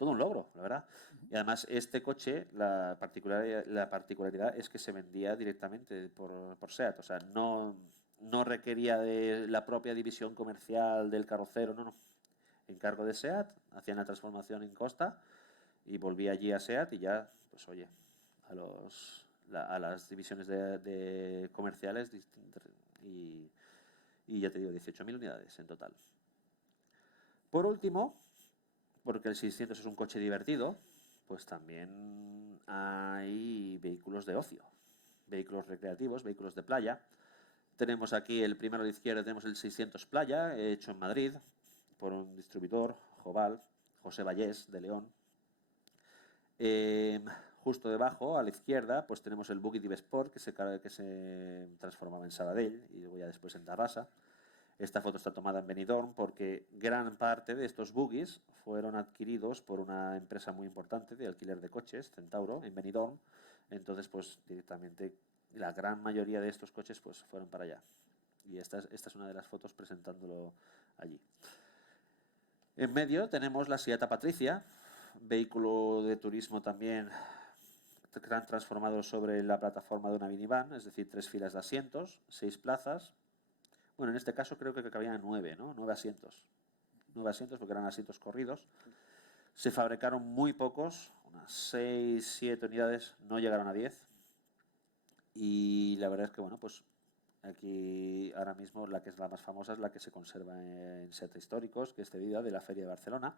un logro, la verdad. Y además este coche, la particularidad es que se vendía directamente por SEAT, o sea, no requería de la propia división comercial del carrocero, no. Encargo de SEAT, hacían la transformación en Costa y volvía allí a SEAT y ya, pues oye, a las divisiones de comerciales y ya te digo, 18.000 unidades en total. Por último, porque el 600 es un coche divertido, pues también hay vehículos de ocio, vehículos recreativos, vehículos de playa. Tenemos aquí el primero a la izquierda, tenemos el 600 Playa, hecho en Madrid por un distribuidor, Joval, José Vallés, de León. Justo debajo, a la izquierda, pues tenemos el Buggy Div Sport, que se transformaba en Sabadell y luego ya después en Tarrasa. Esta foto está tomada en Benidorm porque gran parte de estos buggies fueron adquiridos por una empresa muy importante de alquiler de coches, Centauro, en Benidorm. Entonces, pues directamente la gran mayoría de estos coches pues fueron para allá. Y esta es una de las fotos presentándolo allí. En medio tenemos la Seat Patricia, vehículo de turismo también transformado sobre la plataforma de una minivan, es decir, 3 filas de asientos, 6 plazas. Bueno, en este caso creo que cabían 9, ¿no? 9 asientos. 9 asientos porque eran asientos corridos. Se fabricaron muy pocos, unas 6, 7 unidades, no llegaron a 10. Y la verdad es que, bueno, pues aquí ahora mismo la que es la más famosa es la que se conserva en SEAT Históricos, que es cedida de la Feria de Barcelona.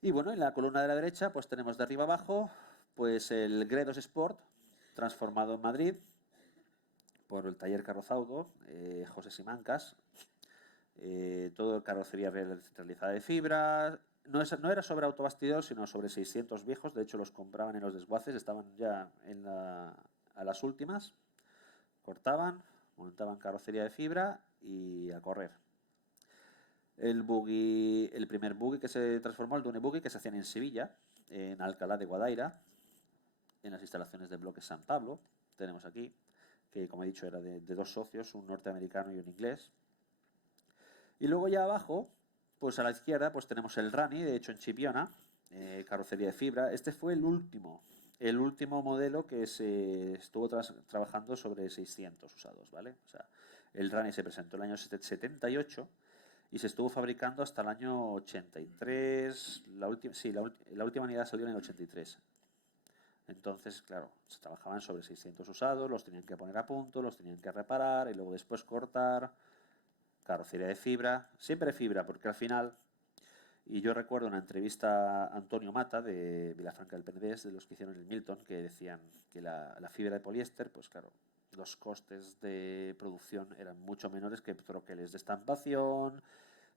Y bueno, en la columna de la derecha pues tenemos de arriba abajo pues el Gredos Sport, transformado en Madrid por el taller Carrozaudo, José Simancas, todo carrocería realizada de fibra. No era sobre autobastidor, sino sobre 600 viejos. De hecho, los compraban en los desguaces, estaban ya a las últimas. Cortaban, montaban carrocería de fibra y a correr. El primer buggy que se transformó, el Dune Buggy, que se hacían en Sevilla, en Alcalá de Guadaira, en las instalaciones de Bloques San Pablo. Tenemos aquí, que como he dicho era de 2 socios, un norteamericano y un inglés. Y luego ya abajo, pues a la izquierda, pues tenemos el Rani, de hecho en Chipiona, carrocería de fibra. Este fue el último modelo que se estuvo trabajando sobre 600 usados, ¿vale? O sea, el Rani se presentó en el año 78 y se estuvo fabricando hasta el año 83. La última unidad salió en el 83. Entonces, claro, se trabajaban sobre 600 usados, los tenían que poner a punto, los tenían que reparar y luego después cortar. Carrocería de fibra, siempre fibra, porque al final, y yo recuerdo una entrevista a Antonio Mata de Vilafranca del Penedès, de los que hicieron el Milton, que decían que la fibra de poliéster, pues claro, los costes de producción eran mucho menores que troqueles de estampación,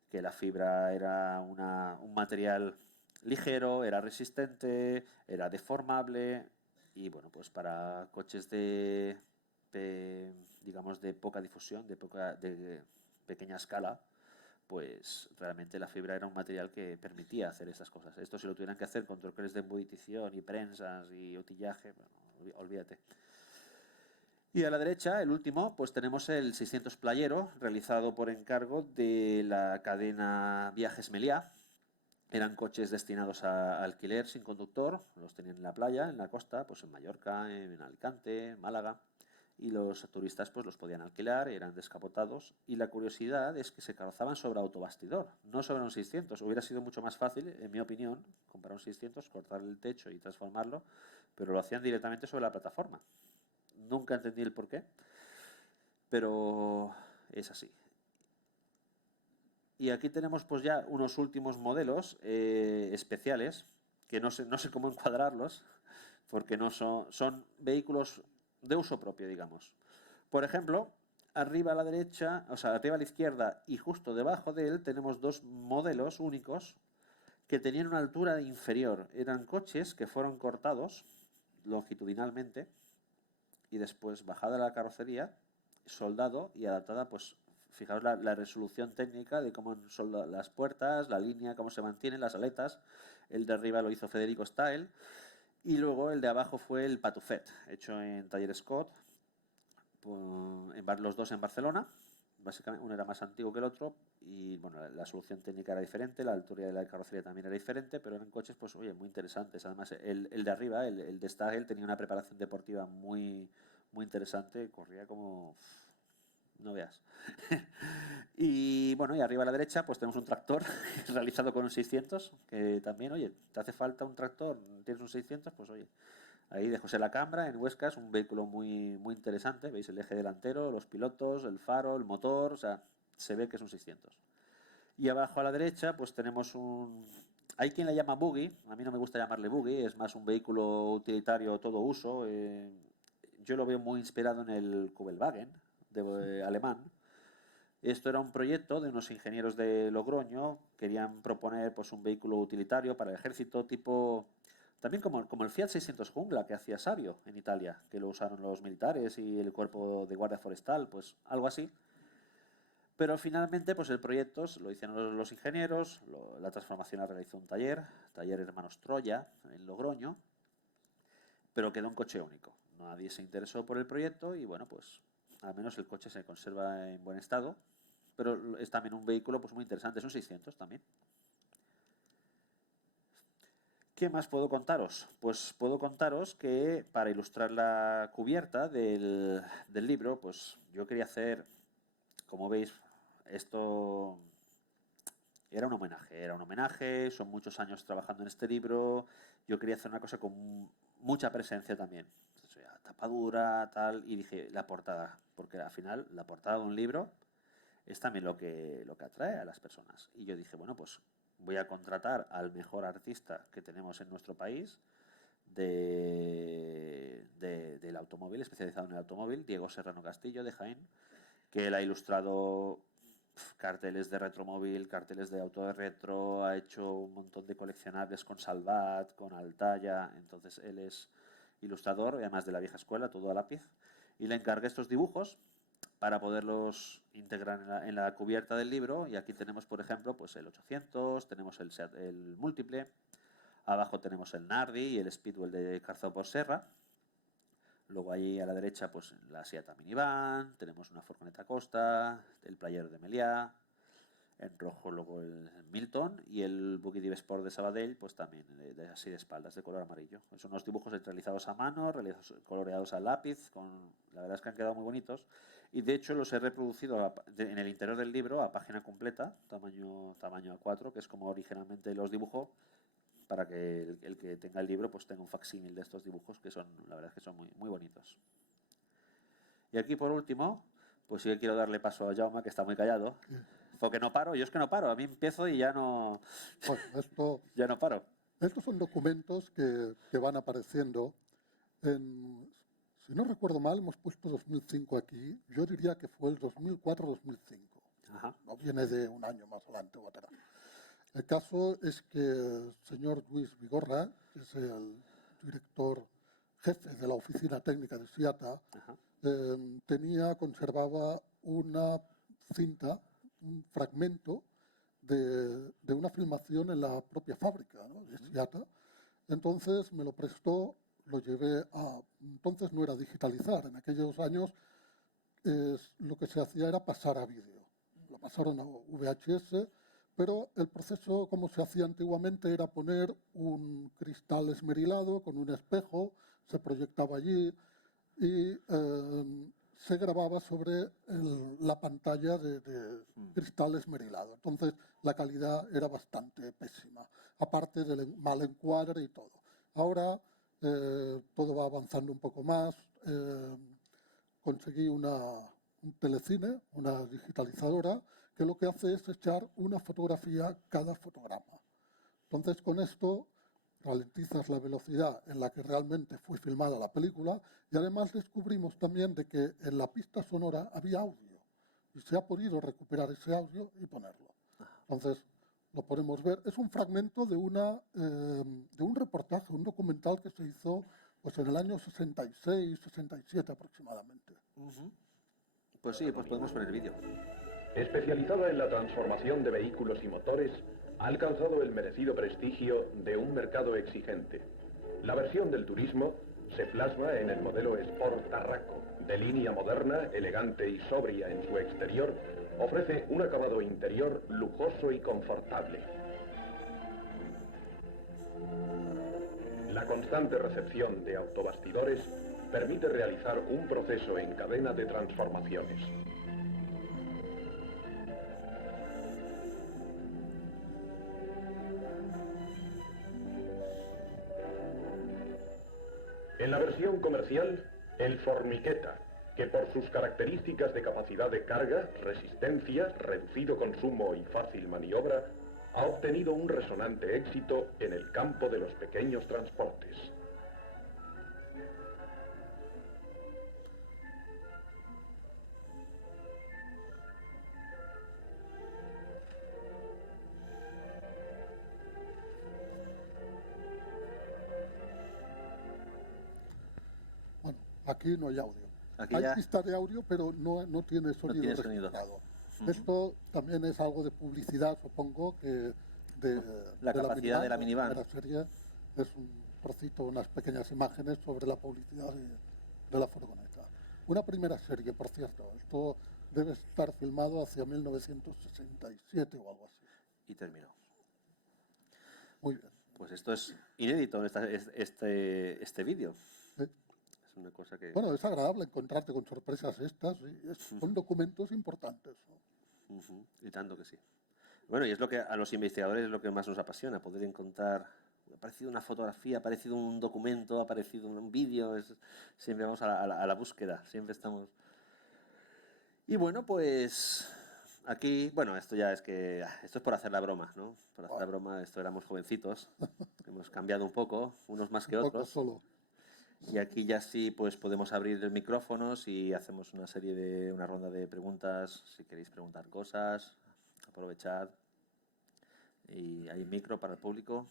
que la fibra era un material ligero, era resistente, era deformable y bueno, pues para coches digamos de poca difusión, de pequeña escala, pues realmente la fibra era un material que permitía hacer estas cosas. Esto si lo tuvieran que hacer con troqueles de embuditización y prensas y utillaje, bueno, olvídate. Y a la derecha, el último, pues tenemos el 600 Playero, realizado por encargo de la cadena Viajes Meliá. Eran coches destinados a alquiler sin conductor, los tenían en la playa, en la costa, pues en Mallorca, en Alicante, en Málaga, y los turistas pues los podían alquilar, eran descapotados, y la curiosidad es que se calzaban sobre autobastidor, no sobre un 600. Hubiera sido mucho más fácil, en mi opinión, comprar un 600, cortar el techo y transformarlo, pero lo hacían directamente sobre la plataforma. Nunca entendí el porqué, pero es así. Y aquí tenemos pues ya unos últimos modelos especiales, que no sé cómo encuadrarlos, porque no son vehículos de uso propio, digamos. Por ejemplo, arriba a la derecha, o sea, arriba a la izquierda y justo debajo de él tenemos dos modelos únicos que tenían una altura inferior. Eran coches que fueron cortados longitudinalmente y después bajada la carrocería, soldado y adaptada, pues fijaos la resolución técnica de cómo son las puertas, la línea, cómo se mantienen las aletas. El de arriba lo hizo Federico Stael y luego el de abajo fue el Patufet, hecho en Taller Scott, los dos en Barcelona. Básicamente uno era más antiguo que el otro y bueno, la solución técnica era diferente, la altura de la carrocería también era diferente, pero eran coches pues oye, muy interesantes. Además el de arriba, el de Stagel, tenía una preparación deportiva muy interesante, corría como no veas. Y bueno, y arriba a la derecha pues tenemos un tractor realizado con un 600, que también, oye, te hace falta un tractor, tienes un 600, pues oye, ahí de José Lacambra, en Huesca, es un vehículo muy interesante. Veis el eje delantero, los pilotos, el faro, el motor, o sea, se ve que es un 600. Y abajo a la derecha, pues tenemos un... Hay quien le llama buggy, a mí no me gusta llamarle buggy, es más un vehículo utilitario todo uso. Yo lo veo muy inspirado en el Kubelwagen alemán. Esto era un proyecto de unos ingenieros de Logroño, querían proponer pues un vehículo utilitario para el ejército tipo... También como el Fiat 600 Jungla que hacía Savio en Italia, que lo usaron los militares y el cuerpo de guardia forestal, pues algo así. Pero finalmente pues el proyecto lo hicieron los ingenieros, la transformación la realizó un taller Hermanos Troya en Logroño, pero quedó un coche único. Nadie se interesó por el proyecto y bueno, pues al menos el coche se conserva en buen estado, pero es también un vehículo pues muy interesante, es un 600 también. ¿Qué más puedo contaros? Pues puedo contaros que para ilustrar la cubierta del libro, pues yo quería hacer, como veis, esto era un homenaje, son muchos años trabajando en este libro, yo quería hacer una cosa con mucha presencia también, o sea, tapadura, tal, y dije la portada, porque al final la portada de un libro es también lo que atrae a las personas. Y yo dije, bueno, pues voy a contratar al mejor artista que tenemos en nuestro país del automóvil, especializado en el automóvil, Diego Serrano Castillo, de Jaén, que él ha ilustrado carteles de retromóvil, carteles de auto de retro, ha hecho un montón de coleccionables con Salvat, con Altaya. Entonces él es ilustrador, además de la vieja escuela, todo a lápiz, y le encargué estos dibujos para poderlos integrar en la cubierta del libro. Y aquí tenemos, por ejemplo, pues el 800, tenemos el múltiple, abajo tenemos el Nardi y el Speedwell de Carzao por Serra. Luego ahí a la derecha pues la Seat Minivan, tenemos una furgoneta Costa, el Playero de Meliá, en rojo luego el Milton y el Buggy Div Sport de Sabadell, pues también así de espaldas, de color amarillo. Son unos dibujos realizados a mano, coloreados a lápiz, la verdad es que han quedado muy bonitos y de hecho los he reproducido en el interior del libro a página completa, tamaño A4, que es como originalmente los dibujó, para que el que tenga el libro pues tenga un facsímil de estos dibujos que son, la verdad es que son muy bonitos. Y aquí por último, pues sí que quiero darle paso a Jaume, que está muy callado, porque no paro, yo es que no paro, a mí empiezo y ya no, Bueno, ya no paro. estos son documentos que van apareciendo. Si no recuerdo mal, hemos puesto 2005 aquí, yo diría que fue el 2004-2005. Ajá. No viene de un año más adelante o atrás. El caso es que el señor Luis Vigorra, que es el director jefe de la oficina técnica de SIATA, conservaba una cinta, un fragmento de una filmación en la propia fábrica, ¿no?, de SIATA. Entonces me lo prestó lo llevé a... Entonces no era digitalizar, en aquellos años lo que se hacía era pasar a vídeo. Lo pasaron a VHS, pero el proceso como se hacía antiguamente era poner un cristal esmerilado con un espejo, se proyectaba allí y se grababa sobre la pantalla de cristal esmerilado. Entonces la calidad era bastante pésima, aparte del mal encuadre y todo. Ahora todo va avanzando un poco más. Conseguí un telecine, una digitalizadora, que lo que hace es echar una fotografía cada fotograma. Entonces con esto ralentizas la velocidad en la que realmente fue filmada la película y además descubrimos también de que en la pista sonora había audio y se ha podido recuperar ese audio y ponerlo. Entonces lo podemos ver. Es un fragmento de un reportaje, un documental que se hizo pues, en el año 66, 67 aproximadamente. Pues sí, pues podemos poner el vídeo. Especializada en la transformación de vehículos y motores, ha alcanzado el merecido prestigio de un mercado exigente. La versión del turismo se plasma en el modelo Sport Tarraco, de línea moderna, elegante y sobria en su exterior, ofrece un acabado interior lujoso y confortable. La constante recepción de autobastidores permite realizar un proceso en cadena de transformaciones. En la versión comercial, el Formiqueta, que por sus características de capacidad de carga, resistencia, reducido consumo y fácil maniobra, ha obtenido un resonante éxito en el campo de los pequeños transportes. Bueno, aquí no hay audio. Aquí Hay ya- pista de audio, pero no tiene sonido tiene sonido. registrado. Esto también es algo de publicidad, supongo, que La capacidad de la minivan. La serie es un trocito, unas pequeñas imágenes sobre la publicidad de la furgoneta. Una primera serie, por cierto. Esto debe estar filmado hacia 1967 o algo así. Y terminó. Muy bien. Pues esto es inédito, este vídeo. ¿Eh? Es una cosa que... Bueno, es agradable encontrarte con sorpresas estas. Son documentos importantes, ¿no? Y tanto que sí. Bueno, y es lo que a los investigadores es lo que más nos apasiona, poder encontrar... Ha aparecido una fotografía, ha aparecido un documento, ha aparecido un vídeo, siempre vamos a la búsqueda, siempre estamos... Y bueno, pues aquí, bueno, esto ya es que... Esto es por hacer la broma, ¿no? Por hacer la broma, esto éramos jovencitos, hemos cambiado un poco, unos más que Un poco otros. solo. Y aquí ya sí pues podemos abrir el micrófonos y hacemos una ronda de preguntas. Si queréis preguntar cosas, aprovechad. Y hay micro para el público.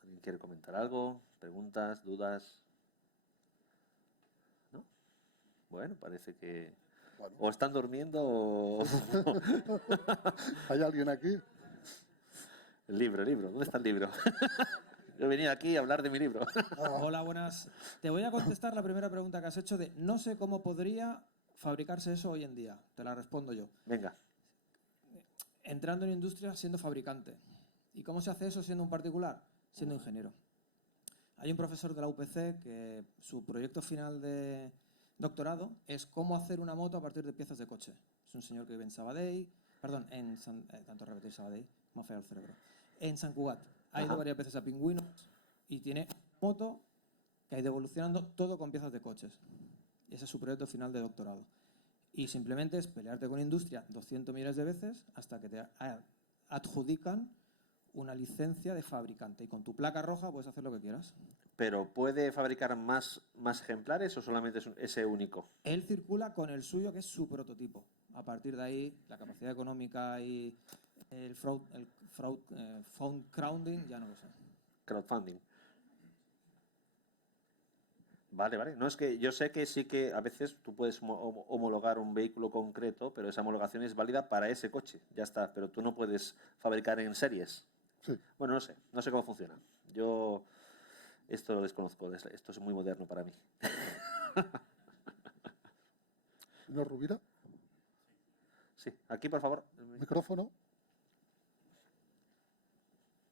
¿Alguien quiere comentar algo? ¿Preguntas? ¿Dudas? ¿No? Bueno, parece que Bueno. o están durmiendo o... ¿Hay alguien aquí? El libro. ¿Dónde está el libro? Yo he venido aquí a hablar de mi libro. Hola, buenas. Te voy a contestar la primera pregunta que has hecho de no sé cómo podría fabricarse eso hoy en día. Te la respondo yo. Venga. Entrando en industria siendo fabricante. ¿Y cómo se hace eso siendo un particular? Siendo ingeniero. Hay un profesor de la UPC que su proyecto final de doctorado es cómo hacer una moto a partir de piezas de coche. Es un señor que vive en Sabadell, perdón, tanto repetir Sabadell, me ha fallado el cerebro. En Sant Cugat. Ha ido varias veces a Pingüinos y tiene moto que ha ido evolucionando todo con piezas de coches. Y ese es su proyecto final de doctorado. Y simplemente es pelearte con industria 200 miles de veces hasta que te adjudican una licencia de fabricante. Y con tu placa roja puedes hacer lo que quieras. ¿Pero puede fabricar más ejemplares o solamente es ese único? Él circula con el suyo, que es su prototipo. A partir de ahí, la capacidad económica y el crowdfunding, ya no lo sé. Crowdfunding. Vale. No, es que yo sé que sí que a veces tú puedes homologar un vehículo concreto, pero esa homologación es válida para ese coche. Ya está, pero tú no puedes fabricar en series. Sí. Bueno, no sé cómo funciona. Yo Esto lo desconozco, esto es muy moderno para mí. Señor Rubira, Sí, aquí por favor. micrófono.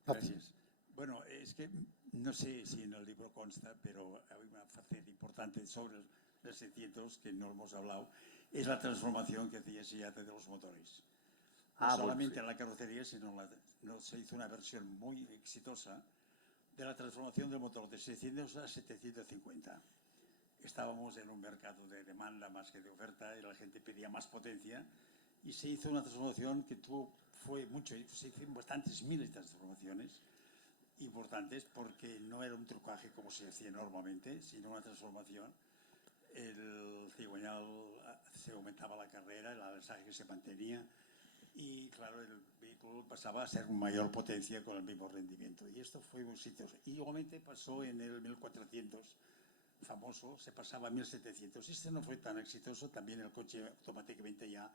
Gracias. Bueno, es que no sé si en el libro consta, pero hay una faceta importante sobre el 600 que no hemos hablado, es la transformación que hacía Seat de los motores. No Bueno, solamente sí. en la carrocería, sino se hizo una versión muy exitosa de la transformación del motor de 600 a 750. Estábamos en un mercado de demanda más que de oferta y la gente pedía más potencia y se hizo una transformación que se hicieron bastantes miles de transformaciones importantes porque no era un trucaje como se hacía normalmente, sino una transformación. El cigüeñal se aumentaba la carrera, el avanzaje se mantenía y claro, el vehículo pasaba a ser mayor potencia con el mismo rendimiento y esto fue un sitio. Y igualmente pasó en el 1400 famoso, se pasaba a 1700. Este no fue tan exitoso, también el coche automáticamente ya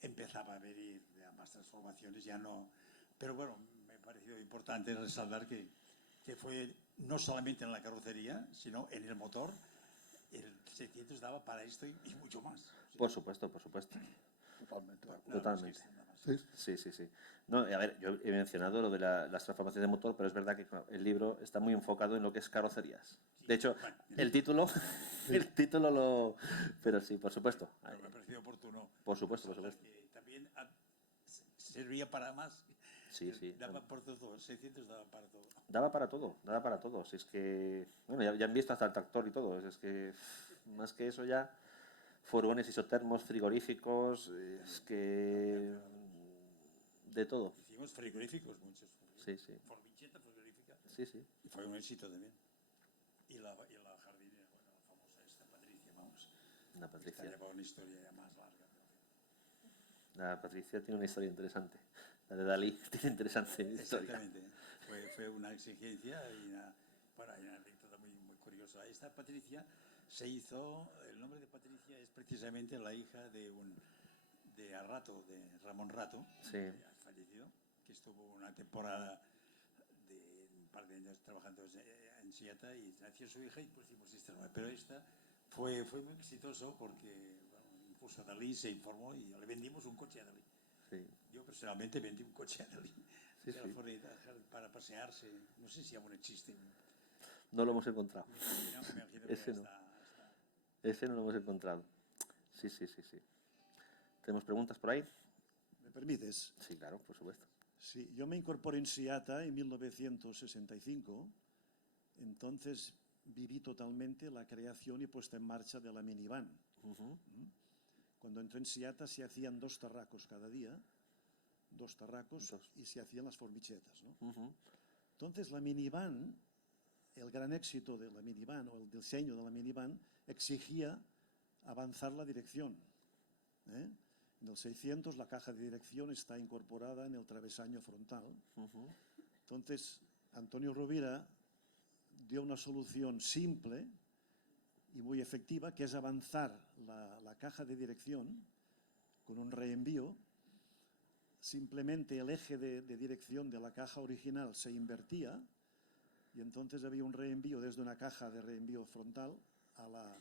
empezaba a venir ya más transformaciones, ya no. Pero bueno, me pareció importante resaltar que fue no solamente en la carrocería, sino en el motor. El 600 daba para esto y mucho más. Por supuesto, por supuesto. Totalmente de acuerdo. Nada más que Totalmente. esto, nada más. Sí, Sí, sí, sí. No, a ver, yo he mencionado lo de las transformaciones de motor, pero es verdad que claro, el libro está muy enfocado en lo que es carrocerías. De hecho, Bueno, el título, el título lo... Pero sí, por supuesto. pero me pareció oportuno. Por supuesto, por resaltar supuesto. que también servía para más. Sí, sí. Daba por todo, 600 daba para todo. Daba para todo, daba para todo. Si es que, bueno, ya han visto hasta el tractor y todo. Es que, más que eso ya, furgones isotermos, frigoríficos, es que... De todo. Hicimos frigoríficos, muchos. Sí, sí. Formicheta frigorífica. Sí, sí. Y fue un éxito también. Y la jardinera, bueno, la famosa esta Patricia, vamos. La Esta Patricia. lleva una historia ya más larga. La Patricia tiene una historia interesante. La de Dalí tiene interesante historia. Exactamente. Fue una exigencia y hay una anécdota muy curiosa. Esta Patricia se hizo, el nombre de Patricia es precisamente la hija de Ramón Rato, Sí. que ya ha fallecido, que estuvo una temporada de un par de años trabajando en Seata y nació su hija y pusimos este nombre. Pero esta fue muy exitoso porque bueno, incluso Dalí se informó y le vendimos un coche a Dalí. Sí. Yo personalmente vendí un coche a Dalí. Sí, Era sí. para pasearse. No sé si aún existe. No lo hemos encontrado. Me imagino que Ese ya no. está. Ese no lo hemos encontrado. Sí, sí, sí, sí. ¿Tenemos preguntas por ahí? ¿Me permites? Sí, claro, por supuesto. Sí, yo me incorporé en Seata en 1965, entonces viví totalmente la creación y puesta en marcha de la minivan. Ujú. Cuando entré en Seata se hacían 2 tarracos cada día, 2 tarracos, Dos. y se hacían las formichetas, ¿no? Ujú. Entonces la minivan, el gran éxito de la minivan o el diseño de la minivan exigía avanzar la dirección, ¿eh? En el 600 la caja de dirección está incorporada en el travesaño frontal. Ujú. Entonces, Antonio Rovira dio una solución simple y muy efectiva, que es avanzar la caja de dirección con un reenvío. Simplemente el eje de dirección de la caja original se invertía y entonces había un reenvío desde una caja de reenvío frontal a la...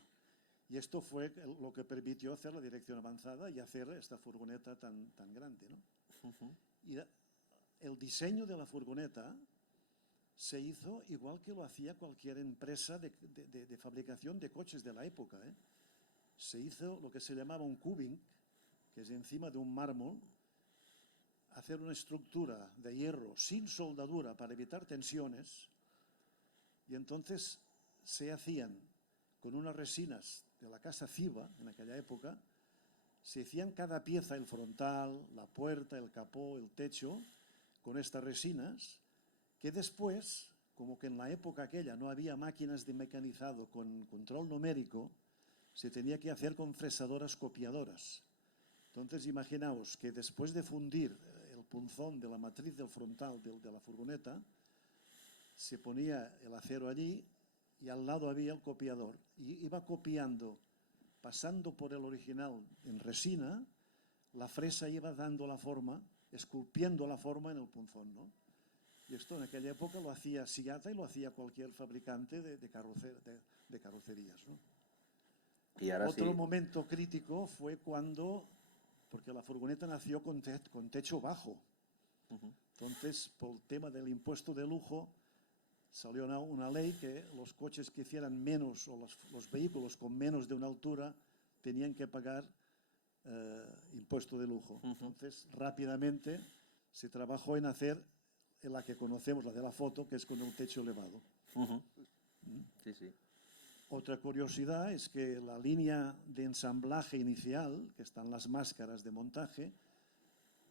Y esto fue lo que permitió hacer la dirección avanzada y hacer esta furgoneta tan grande, ¿no? Ujú. Y el diseño de la furgoneta se hizo igual que lo hacía cualquier empresa de fabricación de coches de la época, ¿eh? Se hizo lo que se llamaba un cubing, que es encima de un mármol, hacer una estructura de hierro sin soldadura para evitar tensiones, y entonces se hacían con unas resinas de la casa Ciba, en aquella época, se hacían cada pieza, el frontal, la puerta, el capó, el techo, con estas resinas, que después, como que en la época aquella no había máquinas de mecanizado con control numérico, se tenía que hacer con fresadoras copiadoras. Entonces, imaginaos que después de fundir el punzón de la matriz del frontal de la furgoneta, se ponía el acero allí y al lado había el copiador. Y iba copiando, pasando por el original en resina, la fresa iba dando la forma, esculpiendo la forma en el punzón, ¿no? Y esto en aquella época lo hacía Seat y lo hacía cualquier fabricante de carrocerías, ¿no? Y ahora Otro sí. momento crítico fue cuando, porque la furgoneta nació con techo bajo. Entonces, por el tema del impuesto de lujo, salió una ley que los coches que hicieran menos, o los vehículos con menos de una altura, tenían que pagar impuesto de lujo. Entonces, rápidamente se trabajó en hacer la que conocemos, la de la foto, que es con el techo elevado. Sí, sí. Otra curiosidad es que la línea de ensamblaje inicial, que están las máscaras de montaje,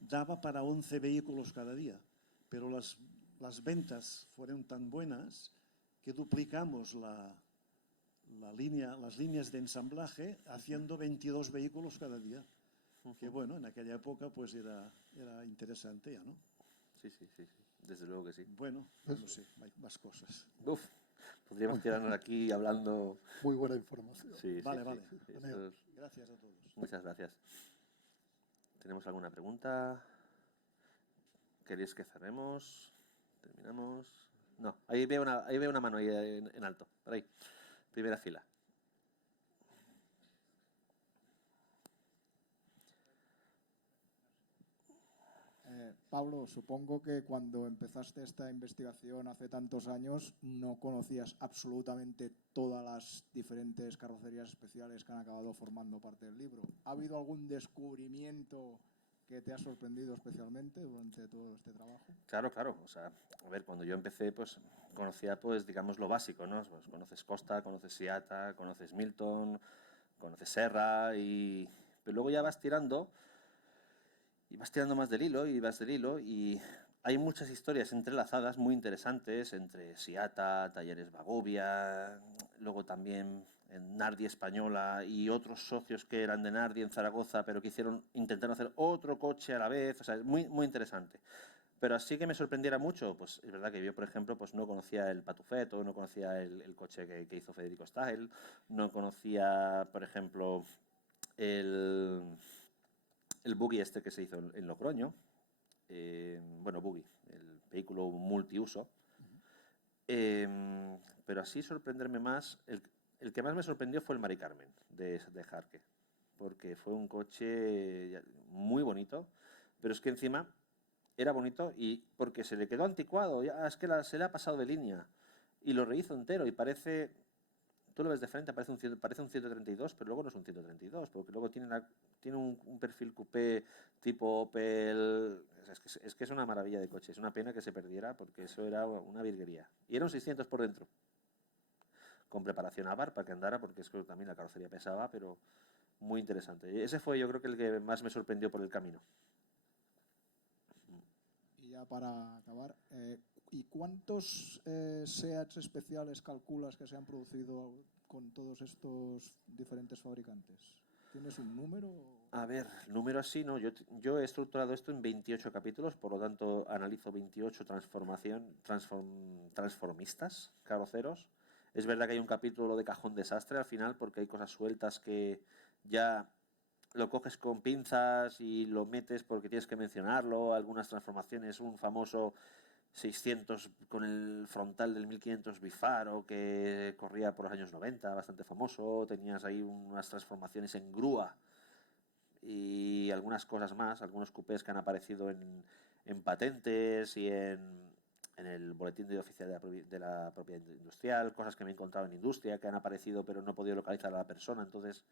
daba para 11 vehículos cada día, pero las ventas fueron tan buenas que duplicamos las líneas de ensamblaje haciendo 22 vehículos cada día. Que bueno, en aquella época pues era interesante ya, ¿no? Sí, sí, sí, sí. Desde luego que sí. Bueno, no sé, hay más cosas. Uf, podríamos quedarnos aquí hablando. Muy buena información. Sí, Vale, sí, vale. sí. Genial. Eso es- Gracias a todos. Muchas gracias. ¿Tenemos alguna pregunta? ¿Queréis que cerremos? ¿Terminamos? No, ahí veo una mano ahí en alto, por ahí. Primera fila. Pablo, supongo que cuando empezaste esta investigación hace tantos años no conocías absolutamente todas las diferentes carrocerías especiales que han acabado formando parte del libro. ¿Ha habido algún descubrimiento que te ha sorprendido especialmente durante todo este trabajo? Claro, claro. O sea, a ver, cuando yo empecé, pues conocía, pues, digamos, lo básico, ¿no? Pues, conoces Costa, conoces Seata, conoces Milton, conoces Serra, pero luego ya vas tirando y vas tirando más del hilo y vas del hilo y hay muchas historias entrelazadas muy interesantes entre Seata, Talleres Bagovia, luego también en Nardi Española y otros socios que eran de Nardi en Zaragoza, pero que intentaron hacer otro coche a la vez. O sea, es muy, muy interesante. Pero así que me sorprendiera mucho, pues es verdad que yo, por ejemplo, pues no conocía el Patufet o no conocía el coche que hizo Federico Stahel, no conocía, por ejemplo, el buggy este que se hizo en Logroño, bueno, buggy, el vehículo multiuso. Pero así sorprenderme más, el que más me sorprendió fue el Mari Carmen de Jarque, porque fue un coche muy bonito, pero es que encima era bonito y porque se le quedó anticuado, ya es que se le ha pasado de línea y lo rehizo entero y parece, tú lo ves de frente, parece un 132, pero luego no es un 132, porque luego tiene un perfil coupé tipo Opel. Es que es una maravilla de coche, es una pena que se perdiera porque eso era una virguería. Y era un 600 por dentro, con preparación a bar para que andara, porque es que también la carrocería pesaba, pero muy interesante. Y ese fue, yo creo que el que más me sorprendió por el camino. Y ya para acabar, ¿y cuántos SEATs especiales calculas que se han producido con todos estos diferentes fabricantes? ¿Tienes un número? A ver, número así, no. Yo he estructurado esto en 28 capítulos, por lo tanto analizo 28 transformistas, carroceros. Es verdad que hay un capítulo de cajón desastre al final, porque hay cosas sueltas que ya lo coges con pinzas y lo metes porque tienes que mencionarlo. Algunas transformaciones, un famoso 600 con el frontal del 1500 bifaro que corría por los años 90, bastante famoso. Tenías ahí unas transformaciones en grúa y algunas cosas más, algunos coupés que han aparecido en patentes y en el boletín de oficial de la propiedad industrial, cosas que me he encontrado en industria que han aparecido pero no he podido localizar a la persona. Entonces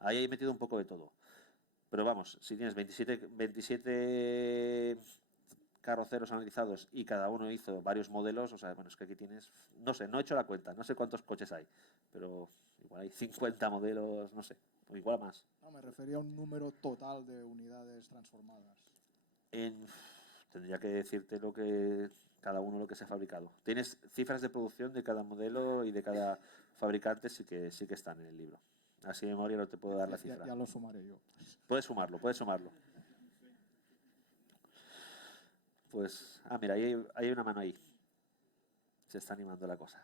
ahí he metido un poco de todo. Pero vamos, si tienes 27 carroceros analizados y cada uno hizo varios modelos, o sea, bueno, es que aquí tienes, no sé, no he hecho la cuenta, no sé cuántos coches hay, pero igual hay 50 modelos, no sé, o igual más. No, me refería a un número total de unidades transformadas. Tendría que decirte cada uno lo que se ha fabricado. Tienes cifras de producción de cada modelo y de cada fabricante, sí que están en el libro. Así de memoria no te puedo dar la cifra. Ya lo sumaré yo. Puedes sumarlo. Pues, mira, hay una mano ahí. Se está animando la cosa.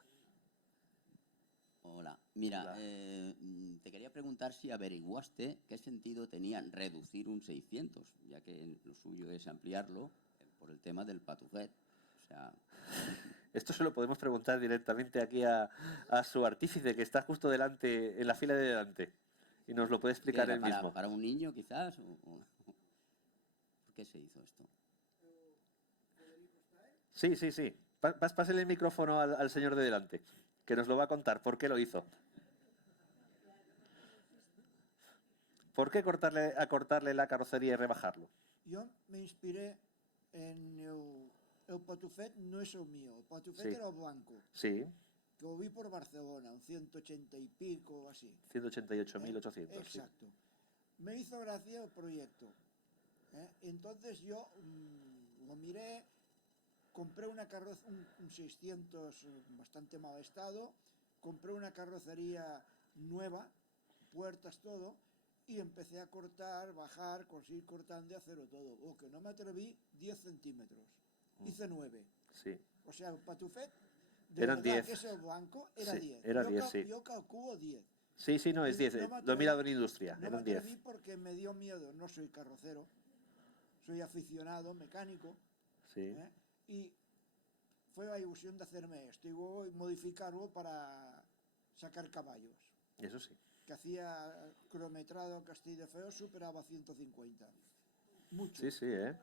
Hola, mira, Hola. te quería preguntar si averiguaste qué sentido tenía reducir un 600, ya que lo suyo es ampliarlo por el tema del Patufet. sea, Esto se lo podemos preguntar directamente aquí a su artífice, que está justo delante, en la fila de delante, y nos lo puede ¿qué explicar era? él mismo. ¿Para un niño quizás? ¿Por qué se hizo esto? Sí, sí, sí. Pásele el micrófono al señor de delante, que nos lo va a contar por qué lo hizo. ¿Por qué acortarle la carrocería y rebajarlo? Jo m'inspiré en el Patufet, no es el mío, el Patufet Sí. era el blanco, Sí, que lo vi por Barcelona, un 180 y pico, así. 188.800. Sí. Exacto. Me hizo gracia el proyecto. Entonces yo lo miré, compré una un 600 bastante mal estado, compré una carrocería nueva, puertas, todo, y empecé a cortar, bajar, seguir cortando y hacerlo todo. O que no me atreví 10 centímetros. Hice 9. Sí. O sea, el Patufet, de Eran verdad 10. que es el blanco, era Sí, 10. era Yo 10, sí. Yo calculo 10. Sí, sí, no, es 10. No me Lo he atreví- mirado en industria, No me eran 10. atreví porque me dio miedo. No soy carrocero, soy aficionado, mecánico. Sí. Y fue la ilusión de hacerme esto y luego modificarlo para sacar caballos. Eso sí. Que hacía cronometrado Castelldefels, superaba 150. Mucho. Sí, sí, ¿eh?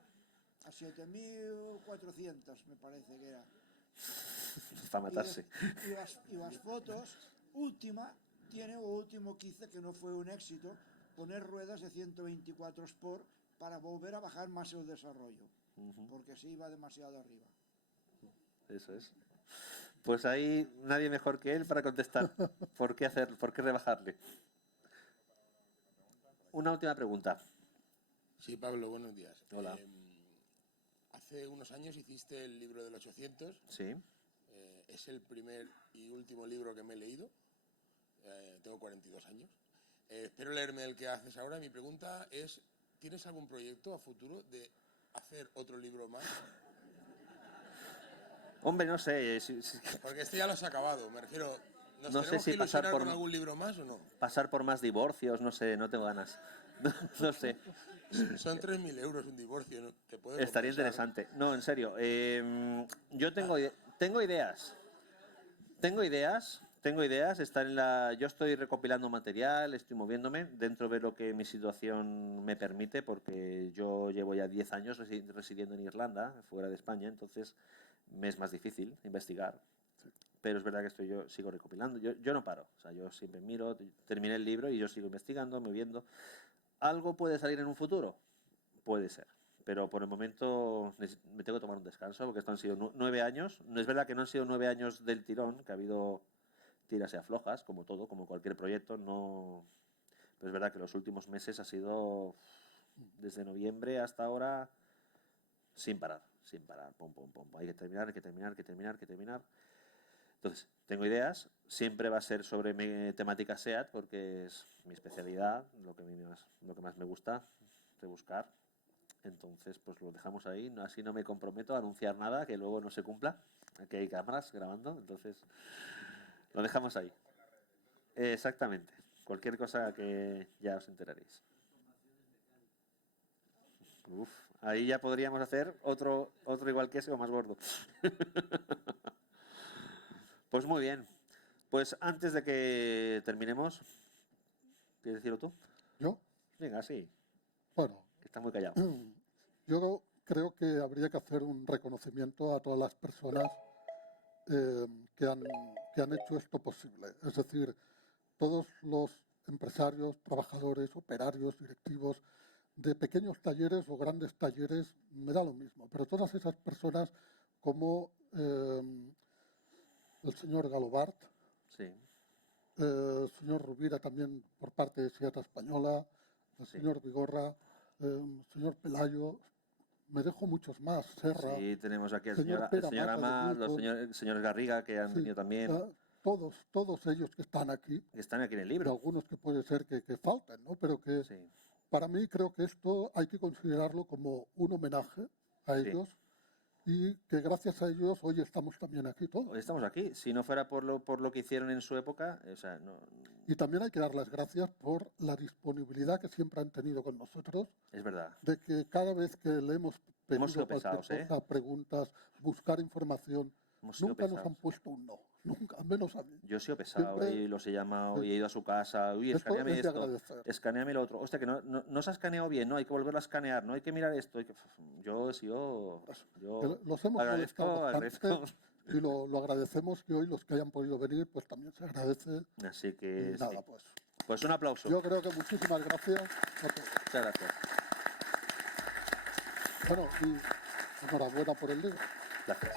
A 7.400 me parece que era. Para matarse. Y las fotos, tiene lo último que hice, que no fue un éxito, poner ruedas de 124 Sport para volver a bajar más el desarrollo, porque se iba demasiado arriba. Eso es. Pues ahí nadie mejor que él para contestar por qué rebajarle. Una última pregunta. Sí, Pablo, buenos días. Hola. Hace unos años hiciste el libro del 800. Sí. Es el primer y último libro que me he leído. Tengo 42 años. Espero leerme el que haces ahora. Mi pregunta es, ¿tienes algún proyecto a futuro de hacer otro libro más? Hombre, no sé. Porque este ya lo has acabado, me refiero. ¿Nos No sé tenemos si que ilusionar pasar por con algún libro más o no? Pasar por más divorcios, no sé, no tengo ganas. No sé. Son 3.000 euros un divorcio, ¿no? Te puede Estaría compensar. interesante. No, en serio. Yo tengo ideas. Tengo ideas. Yo estoy recopilando material, estoy moviéndome dentro de lo que mi situación me permite, porque yo llevo ya 10 años residiendo en Irlanda, fuera de España, entonces me es más difícil investigar. Pero es verdad que yo sigo recopilando. Yo no paro. O sea, yo siempre miro, terminé el libro y yo sigo investigando, moviendo. ¿Algo puede salir en un futuro? Puede ser. Pero por el momento me tengo que tomar un descanso, porque esto han sido 9 años. No es verdad que no han sido 9 años del tirón, que ha habido tiras y aflojas, como todo, como cualquier proyecto. No. Pero es verdad que los últimos meses ha sido desde noviembre hasta ahora sin parar. Pum, pum, pum. Hay que terminar. Entonces, tengo ideas, siempre va a ser sobre temática SEAT, porque es mi especialidad, lo que más me gusta de buscar. Entonces, pues lo dejamos ahí, así no me comprometo a anunciar nada que luego no se cumpla. Aquí hay cámaras grabando, entonces lo dejamos ahí. Exactamente, cualquier cosa que ya os enteraréis. Uf, ahí ya podríamos hacer otro igual que ese o más gordo. Pues muy bien. Pues antes de que terminemos, ¿quieres decirlo tú? ¿Yo? Venga, sí. Bueno. Que está muy callado. Yo creo que habría que hacer un reconocimiento a todas las personas que han hecho esto posible. Es decir, todos los empresarios, trabajadores, operarios, directivos de pequeños talleres o grandes talleres, me da lo mismo. Pero todas esas personas como el señor Galobart, sí. El señor Rubira también por parte de Seat Española, el señor Vigorra, el señor Pelayo, me dejo muchos más, Serra. Sí, tenemos aquí el señor señor Amat, los señores Garriga, que han venido también. Todos ellos que están aquí. Que están aquí en el libro. Y algunos que puede ser que falten, ¿no? Pero que para mí creo que esto hay que considerarlo como un homenaje a ellos y que gracias a ellos hoy estamos también aquí todos. Hoy estamos aquí. Si no fuera por lo que hicieron en su época, o sea, no, Y también hay que dar las gracias por la disponibilidad que siempre han tenido con nosotros, es verdad. de que cada vez que le hemos pedido sido cualquier pesados, cosa, preguntas, buscar información, Hemos sido nunca nos pesados. han puesto un no, nunca, al menos a mí. Yo he sido pesado Siempre- y los he llamado y he ido a su casa. Uy, Esto escaneame es de esto, agradecer. escaneame lo otro. Hostia, que no se ha escaneado bien, no, hay que volverlo a escanear, no hay que mirar esto. Yo Los hemos agradezco, molestado bastante agradezco. y lo agradecemos que hoy los que hayan podido venir, pues también se agradece. Así Y que sí. nada, Pues un aplauso. yo creo que muchísimas gracias a todos. Muchas gracias. Bueno, y enhorabuena por el libro. Gracias.